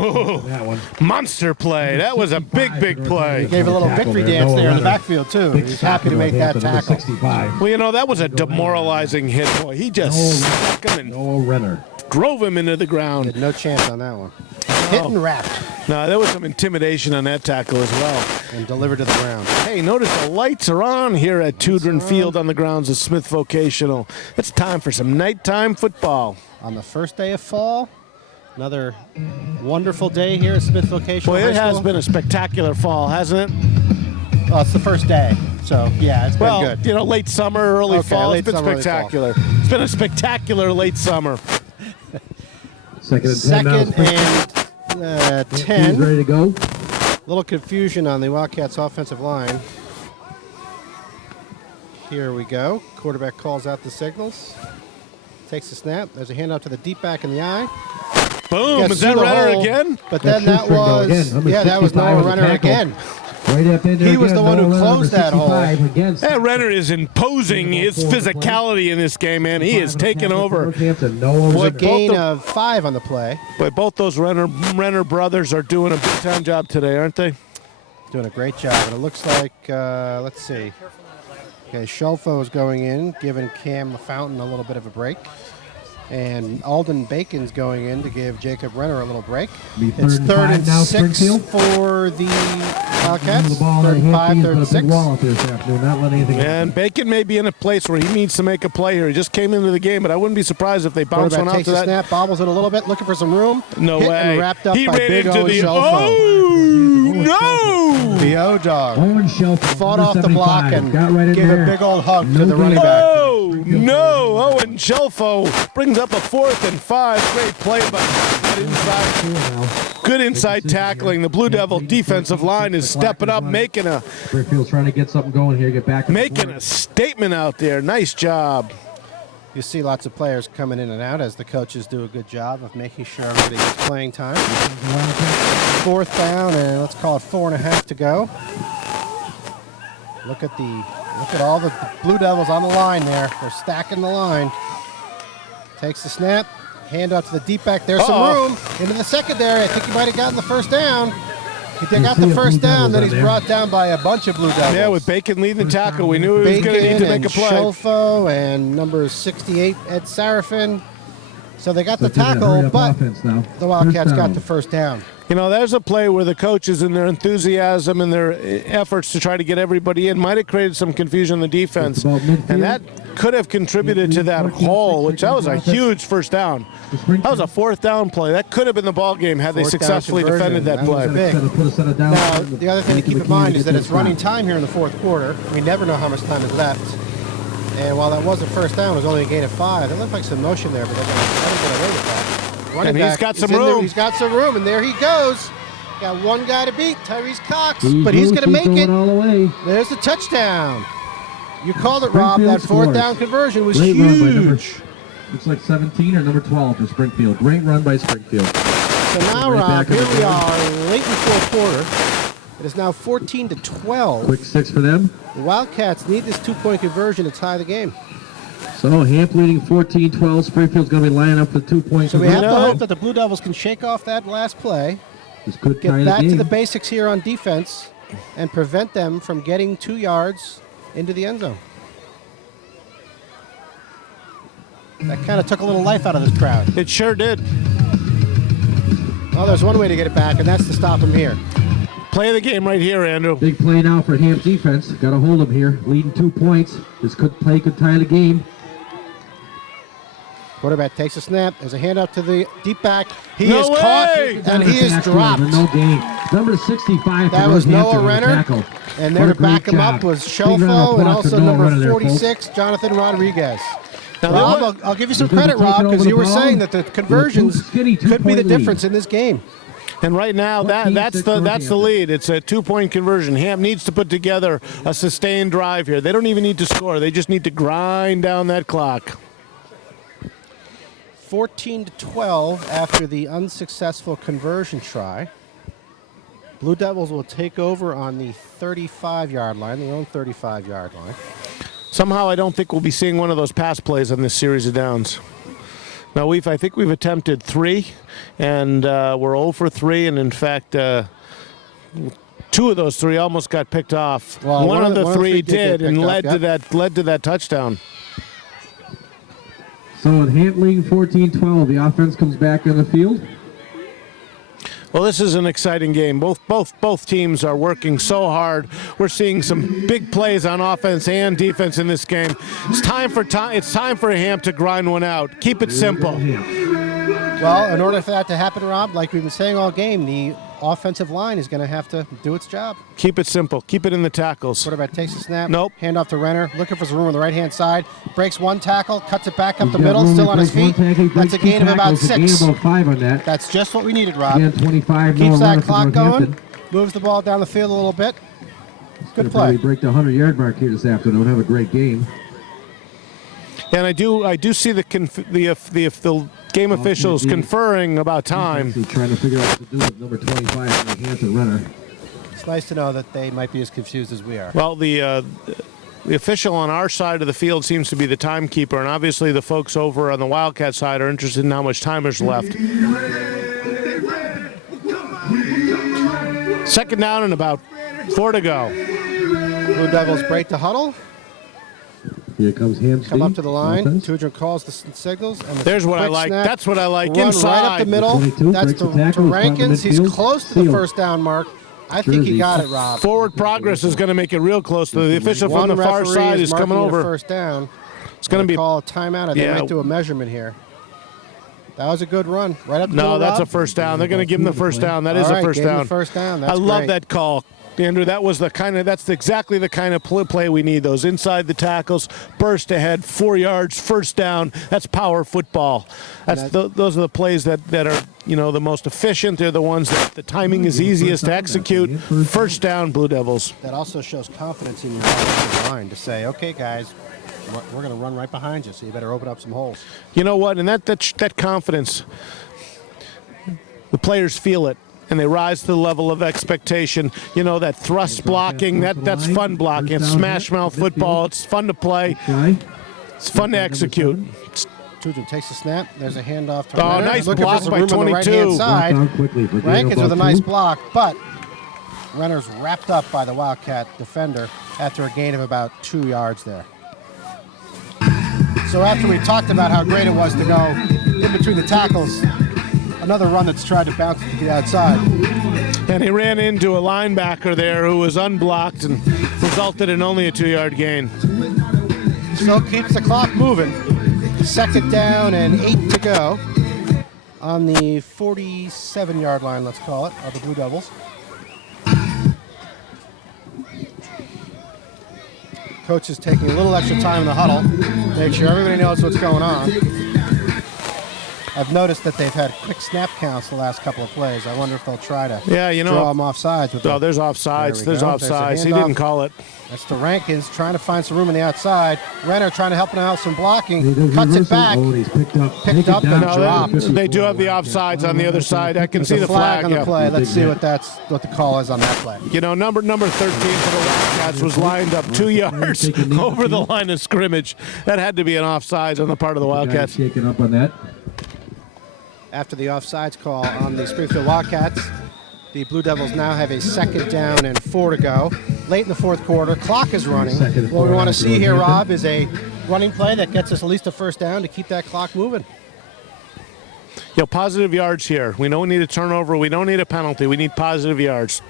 That one. Monster play. That was a big play. He gave a little victory dance there in the backfield, too. Big He's happy to make that tackle. 65. Well, you know, that was a demoralizing hit, boy. He just stuck him and Noah Renner. drove him into the ground. Had no chance on that one. Hit and wrapped No, there was some intimidation on that tackle as well. and delivered to the ground. Hey, notice the lights are on here at Tudrin Field on the grounds of Smith Vocational. It's time for some nighttime football. On the first day of fall, another wonderful day here at Smith Vocational Boy, High it has School. been a spectacular fall, hasn't it? Well, it's the first day, so yeah, it's been Well, good. you know, late summer, early Okay, fall. late It's been summer, early fall. spectacular. It's been a spectacular late summer. Second and 10 now. Second and He's 10. ready to go. Little confusion on the Wildcats' offensive line. Here we go. Quarterback calls out the signals. Takes the snap. There's a handoff to the deep back in the eye. Boom. Gets Is that through the Renner hole, again? But then That's that Schuster, though, again. was, Number yeah, that was 65 Noah was a Renner tackle. again. Right up in there. He was again. the one who Noah Renner, closed that hole. 65 against Hey, Renner is imposing his physicality in this game, man. He is taking over. Northampton. Noah There's a Renner. gain both of 5 on the play. But both those Renner brothers are doing a big-time job today, aren't they? Doing a great job. And it looks like, let's see. Okay, Shelfo is going in, giving Cam Fountain a little bit of a break. And Alden Bacon's going in to give Jacob Renner a little break. Be It's third and now, 6 Springfield. for the Wildcats. The ball Third and 5, third and but a big 6. wall up there this afternoon. Not letting anything. And Bacon may be in a place where he needs to make a play here. He just came into the game, but I wouldn't be surprised if they bounce Quarterback one out takes to the that. snap, bobbles it a little bit, looking for some room. No Hit way. And wrapped up He by ran Big into O the Shelfo. no! The O-Dog. Owen Shelf Fought off the block and got right in gave there. a big old hug to No the running good. back. Oh, no. Owen Shelfo brings up a 4th and 5. Great play, but good inside tackling. The Blue Devil defensive line is stepping up, making a Springfield's trying to get something going here, get back. making a statement out there. Nice job. You see lots of players coming in and out as the coaches do a good job of making sure everybody gets playing time. 4th down, and let's call it 4.5 to go. Look at all the Blue Devils on the line there. They're stacking the line. Takes the snap, hand out to the deep back. There's some room into the secondary. I think he might have gotten the first down. He got the first down, then he's brought down by a bunch of Blue Devils. Yeah, with Bacon leading the tackle, we knew he was Bacon going to need to make and a play. Shelfo and number 68, Ed Sarafin. So they got the tackle, but the Wildcats got the first down. You know, there's a play where the coaches in their enthusiasm and their efforts to try to get everybody in might have created some confusion on the defense. And that could have contributed to that hole, which that was a huge first down. That was a 4th down play. That could have been the ball game had they successfully defended that play. Now, the other thing to keep in mind is that it's running time here in the 4th quarter. We never know how much time is left. And while that was a first down, it was only a gain of 5. It looked like some motion there, but they're going to let him get away with that. And he's got some room. He's got some room, and there he goes. Got one guy to beat, Tyrese Cox, but he's going to make it. There's the touchdown. You called it, Rob. That 4th down conversion was huge. Looks like 17 or number 12 for Springfield. Great run by Springfield. So now, Rob, here we are, late in the 4th quarter. It is now 14-12. Quick 6 for them. The Wildcats need this 2-point conversion to tie the game. So Hamp leading 14-12. Springfield's going to be lining up for 2 points. So we have to hope that the Blue Devils can shake off that last play, get back to the basics here on defense, and prevent them from getting 2 yards into the end zone. That kind of took a little life out of this crowd. It sure did. Well, there's one way to get it back, and that's to stop him here. Play of the game right here, Andrew. Big play now for Hamp defense. Got to hold him here. Leading 2 points. This play could tie the game. Quarterback takes a snap. There's a handoff to the deep back. He No is way! caught, and he is dropped. No gain. Number 65. That was Noah Renner. And there to back him up was Shelfo and also number 46, Jonathan Rodriguez. Now, Rob, I'll give you some credit, Rob, because you were saying that the conversions could be the difference in this game. And right now, that's the lead. It's a 2-point conversion. Hamp needs to put together a sustained drive here. They don't even need to score. They just need to grind down that clock. 14-12 after the unsuccessful conversion try. Blue Devils will take over on the 35-yard line, their own 35-yard line. Somehow I don't think we'll be seeing one of those pass plays on this series of downs. Now, I think we've attempted 3, and we're 0 for 3, and in fact, 2 of those 3 almost got picked off. Well, one of the 3 did, and led to that touchdown. So in Hamp leading 14-12, the offense comes back on the field. Well, this is an exciting game. Both teams are working so hard. We're seeing some big plays on offense and defense in this game. It's time for Hamp to grind one out. Keep it simple. Well, in order for that to happen, Rob, like we've been saying all game, the offensive line is going to have to do its job. Keep it simple. Keep it in the tackles. Quarterback takes a snap. Nope. Hand off to Renner. Looking for some room on the right-hand side. Breaks one tackle. Cuts it back up the middle. Still on his feet. That's a gain of about 6. Gain of about 5 on that. That's just what we needed, Rob. Again, 25. Keeps that clock going. Moves the ball down the field a little bit. Good play. Probably break the 100-yard mark here this afternoon. Have a great game. And I do see the game officials conferring about time. Trying to figure out what to do with number 25, Hampton Renner. It's nice to know that they might be as confused as we are. Well, the official on our side of the field seems to be the timekeeper, and obviously the folks over on the Wildcat side are interested in how much time is left. 2nd down and about 4 to go. Blue Devils break the huddle. Here comes Hamp. Come up to the line. Tudor calls the signals. And there's what I like. Snap. That's what I like. Run Inside. right up the middle. That's to Rankins. He's close to the first down mark. I think he got it, Rob. Forward progress is going to make it real close. The official from the far side is coming over. First down. It's going to be call a timeout. They might do a measurement here. That was a good run. Right up the middle. No, that's a first down. They're going to give him the first down. That is a first down. First down. That's I love great. that call. Andrew, that's exactly the kind of play we need. Those inside the tackles, burst ahead, 4 yards, first down. That's power football. Those are the plays that are the most efficient. They're the ones that the timing is easiest to execute. First down, Blue Devils. That also shows confidence in your offensive line to say, okay, guys, we're going to run right behind you, so you better open up some holes. You know what? And that confidence, the players feel it. And they rise to the level of expectation. You know, that thrust blocking, that's fun blocking. It's smash mouth football. It's fun to play. It's fun to execute. Tudor takes a snap. There's a handoff to Renner. Nice block by 22. Right-hand side. Rankins with a nice block, but Renner's wrapped up by the Wildcat defender after a gain of about 2 yards there. So after we talked about how great it was to go in between the tackles another run that's tried to bounce to the outside. And he ran into a linebacker there who was unblocked and resulted in only a 2-yard gain. Still keeps the clock moving. 2nd down and 8 to go on the 47-yard line, let's call it, of the Blue Devils. Coach is taking a little extra time in the huddle, make sure everybody knows what's going on. I've noticed that they've had quick snap counts the last couple of plays. I wonder if they'll try to draw them offsides. Oh, there's offsides. There's offsides. He didn't call it. That's to Rankins trying to find some room on the outside. Renner trying to help him out some blocking. Cuts it back. He's picked up and dropped. They do have the offsides on the other side. I can see the flag on the play. Let's see what the call is on that play. You know, number 13 for the Wildcats was lined up 2 yards over the line of scrimmage. That had to be an offsides on the part of the Wildcats. Shaking up on that. After the offsides call on the Springfield Wildcats, the Blue Devils now have a 2nd down and 4 to go. Late in the 4th quarter, clock is running. What we want to see here, Rob, is a running play that gets us at least a 1st down to keep that clock moving. Positive yards here. We don't need a turnover. We don't need a penalty. We need positive yards.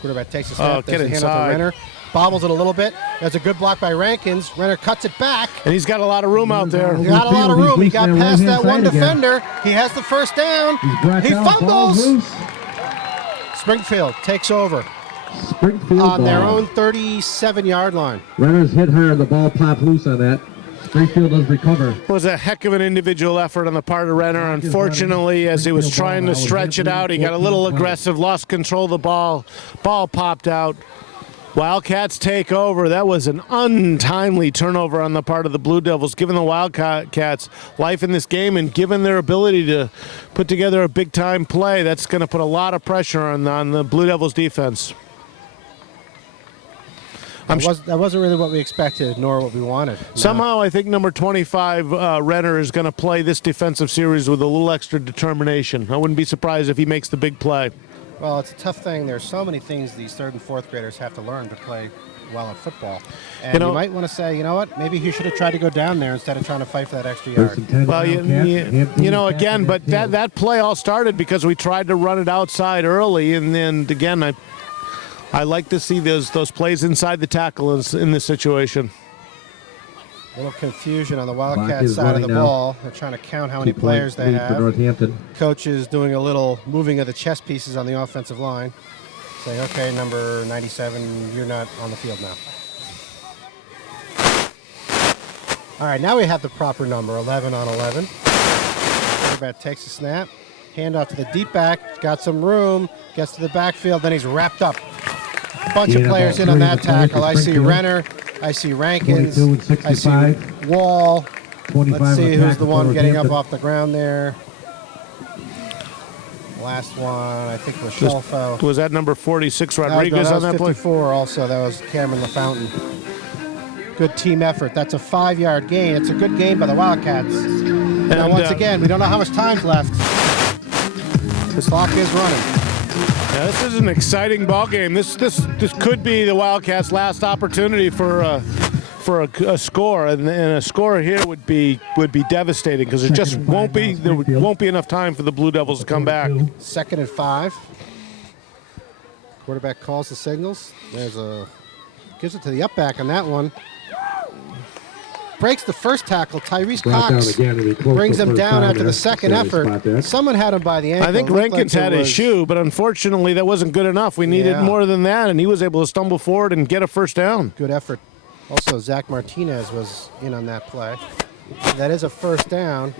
Quarterback takes a snap. Get There's the handoff to inside. Renner. Bobbles it a little bit. That's a good block by Rankins. Renner cuts it back. And he's got a lot of room out there. He got a lot of room. He got past that one defender. He has the 1st down. He fumbles. Springfield takes over on their own 37-yard line. Renner's hit her and the ball popped loose on that. Springfield does recover. It was a heck of an individual effort on the part of Renner. Unfortunately, as he was trying to stretch it out, he got a little aggressive, lost control of the ball. Ball popped out. Wildcats take over. That was an untimely turnover on the part of the Blue Devils, giving the Wildcats life in this game and given their ability to put together a big-time play. That's going to put a lot of pressure on the Blue Devils defense. That wasn't really what we expected, nor what we wanted. Somehow, I think number 25, Renner, is going to play this defensive series with a little extra determination. I wouldn't be surprised if he makes the big play. Well, it's a tough thing. There's so many things these 3rd and 4th graders have to learn to play well at football. And you might want to say, you know what, maybe he should have tried to go down there instead of trying to fight for that extra yard. Well, again, but that play all started because we tried to run it outside early, and then, again, I like to see those plays inside the tackle in this situation. A little confusion on the Wildcat side of the ball. They're trying to count how many players they have. Coach is doing a little moving of the chess pieces on the offensive line. Saying, okay, number 97, you're not on the field now. All right, now we have the proper number, 11 on 11. Quarterback takes a snap. Handoff to the deep back. Got some room. Gets to the backfield. Then he's wrapped up. A bunch of players in on that tackle. I see Renner. I see Rankins. I see Wall. Let's see who's the one getting up off the ground there. Last one, I think, was Shelfo. Was that number 46, Rodriguez, on that play? 54 also. That was Cameron LaFountain. Good team effort. That's a 5-yard gain. It's a good game by the Wildcats. Now, once again, we don't know how much time's left. This clock is running. Yeah, this is an exciting ball game. This could be the Wildcats' last opportunity for a score, and a score here would be devastating because there won't be enough time for the Blue Devils to come back. 2nd and 5. Quarterback calls the signals. Gives it to the up back on that one. Breaks the first tackle. Tyrese Cox brings him down after the 2nd effort. Someone had him by the ankle. I think Rankins had his shoe, but unfortunately that wasn't good enough. We needed more than that, and he was able to stumble forward and get a 1st down. Good effort. Also, Zach Martinez was in on that play. That is a 1st down.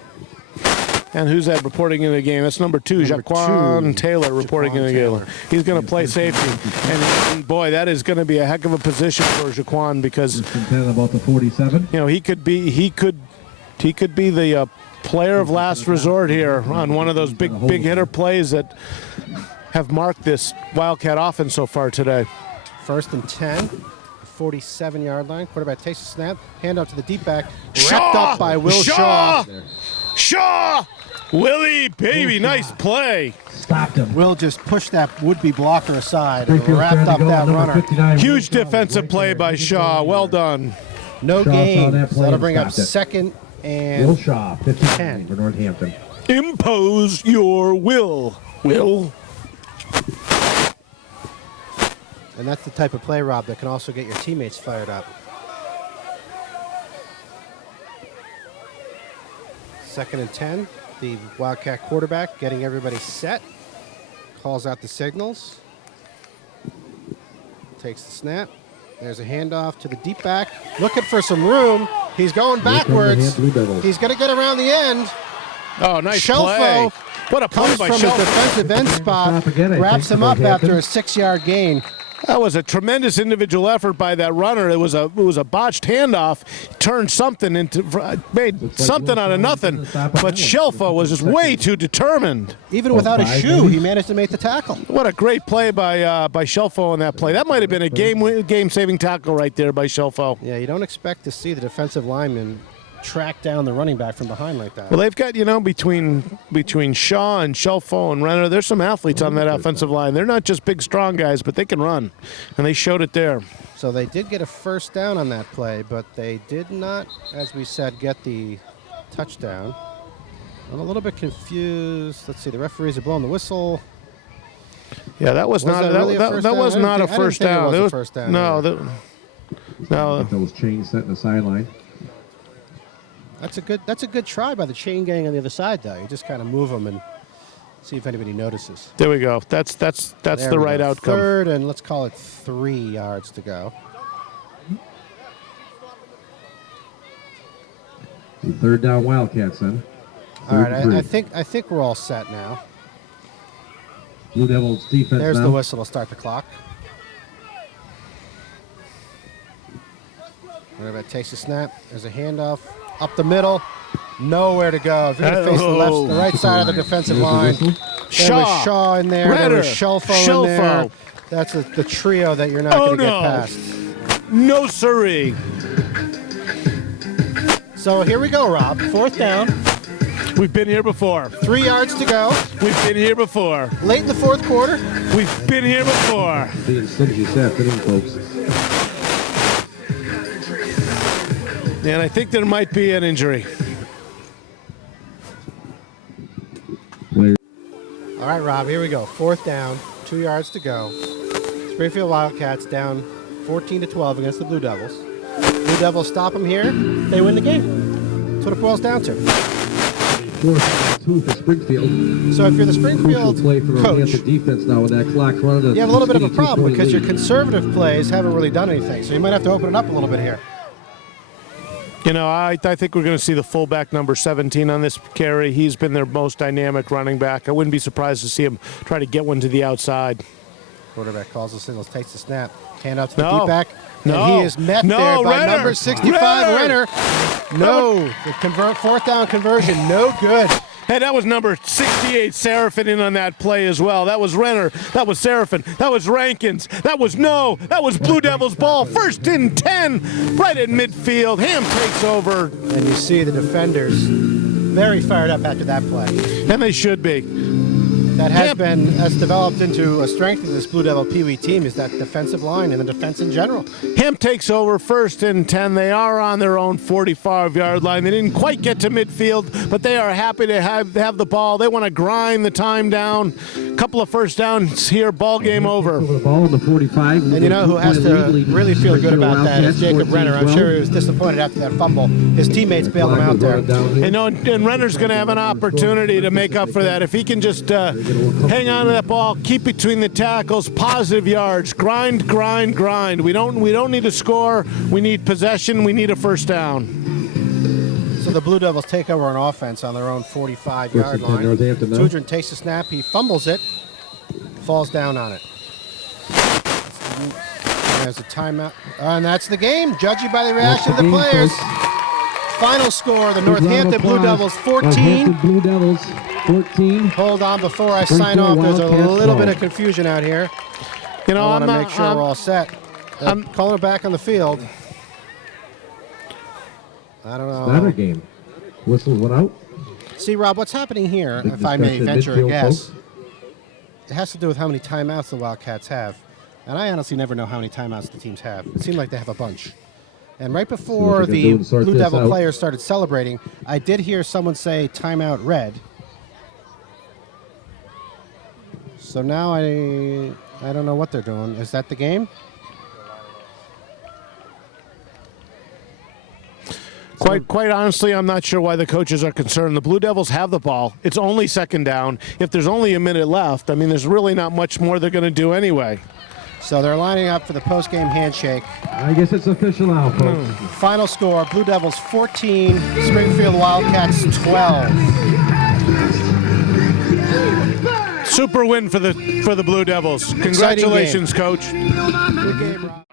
And who's that reporting in the game? That's number 2, Jaquan Taylor reporting in the game. He's going to play safety. And boy, that is going to be a heck of a position for Jaquan because about the 47. He could be the player of last resort here on one of those big hitter plays that have marked this Wildcat offense so far today. 1st and 10. 47-yard line. Quarterback takes a snap. Hand out to the deep back. Wrapped up by Will Shaw. Shaw! Willie, baby, nice play. Stopped him. Will just pushed that would-be blocker aside and wrapped up that runner. Huge defensive play by Shaw. Well done. No gain. So that'll bring up 2nd and Will Shaw, 10 for Northampton. Impose your will. Will. And that's the type of play, Rob, that can also get your teammates fired up. 2nd and 10. The Wildcat quarterback getting everybody set. Calls out the signals. Takes the snap. There's a handoff to the deep back. Looking for some room. He's going backwards. He's going to get around the end. Oh, nice Shelfo play. What a play comes by from his Shelfo. defensive end spot, wraps him up after a 6-yard gain. That was a tremendous individual effort by that runner. It was a botched handoff. Turned something into, made something out of nothing. But Shelfo was just way too determined. Even without a shoe, he managed to make the tackle. What a great play by Shelfo on that play. That might have been a game-saving tackle right there by Shelfo. Yeah, you don't expect to see the defensive lineman track down the running back from behind like that. Well, they've got, between Shaw and Shelfo and Renner, there's some athletes on that offensive line. They're not just big, strong guys, but they can run, and they showed it there. So they did get a first down on that play, but they did not, as we said, get the touchdown. I'm a little bit confused. Let's see, the referees are blowing the whistle. Yeah, that was not really that was not a first down. It was a first down. No, no. Those chains set in the sideline. That's a good try by the chain gang on the other side, though. You just kind of move them and see if anybody notices. There we go. That's the right outcome. 3rd and let's call it 3 yards to go. The 3rd down Wildcats then. All right, I think we're all set now. Blue Devils defense. There's now. the whistle to start the clock. Quarterback takes a snap. There's a handoff up the middle. Nowhere to go. If you're going to face the right side of the defensive line. Shaw in there. Renner, there was Shelfo in there. That's the trio that you're not going to get past. No siree. So here we go, Rob. 4th down. We've been here before. 3 yards to go. We've been here before. Late in the 4th quarter. We've been here before. Being stingy this afternoon, folks. And I think there might be an injury. All right, Rob, here we go. 4th down, 2 yards to go. Springfield Wildcats down 14-12 against the Blue Devils. Blue Devils stop them here. They win the game. That's what it boils down to. 4th 2 for Springfield. So if you're the Springfield play for coach, the defense now with that clock running. You have a little bit of a problem because your conservative plays haven't really done anything. So you might have to open it up a little bit here. I think we're going to see the fullback number 17 on this carry. He's been their most dynamic running back. I wouldn't be surprised to see him try to get one to the outside. Quarterback calls the signals, takes the snap, hand out to the deep back. No. And he is met there by Renner. number 65, Renner. No, the 4th down conversion, no good. Hey, that was number 68, Seraphin, in on that play as well. That was Renner. That was Seraphin. That was Rankins. That was Blue Devils ball. 1st and 10, right in midfield. Ham takes over. And you see the defenders very fired up after that play. And they should be. That has developed into a strength of this Blue Devil Pee Wee team is that defensive line and the defense in general. Hemp takes over 1st and 10. They are on their own 45-yard line. They didn't quite get to midfield, but they are happy to have the ball. They want to grind the time down. Couple of first downs here, ball game over. The ball on the 45. And you know who has to really feel good about that is Jacob Renner. I'm sure he was disappointed after that fumble. His teammates bailed him out there. And Renner's going to have an opportunity to make up for that. If he can just hang on to that ball, keep between the tackles, positive yards, grind, grind, grind. We don't need to score. We need possession. We need a first down. So the Blue Devils take over on offense on their own 45-yard line. Tudrin takes the snap. He fumbles it. Falls down on it. There's a timeout. And that's the game, judging by the reaction of the players. Final score, the Northampton Blue Devils 14. Blue Devils 14. Hold on, before I sign off, there's a little bit of confusion out here. I want to make sure we're all set. I'm calling it back on the field. I don't know. Another game. Whistles went out. See, Rob, what's happening here, if I may venture a guess, it has to do with how many timeouts the Wildcats have. And I honestly never know how many timeouts the teams have. It seems like they have a bunch. And right before the Blue Devil players started celebrating, I did hear someone say timeout red. So now I don't know what they're doing. Is that the game? Quite honestly, I'm not sure why the coaches are concerned. The Blue Devils have the ball. It's only second down. If there's only a minute left, I mean, there's really not much more they're going to do anyway. So they're lining up for the post-game handshake. I guess it's official now, folks. Final score, Blue Devils 14, Springfield Wildcats 12. Super win for the Blue Devils. Congratulations, coach. Good game, Rob.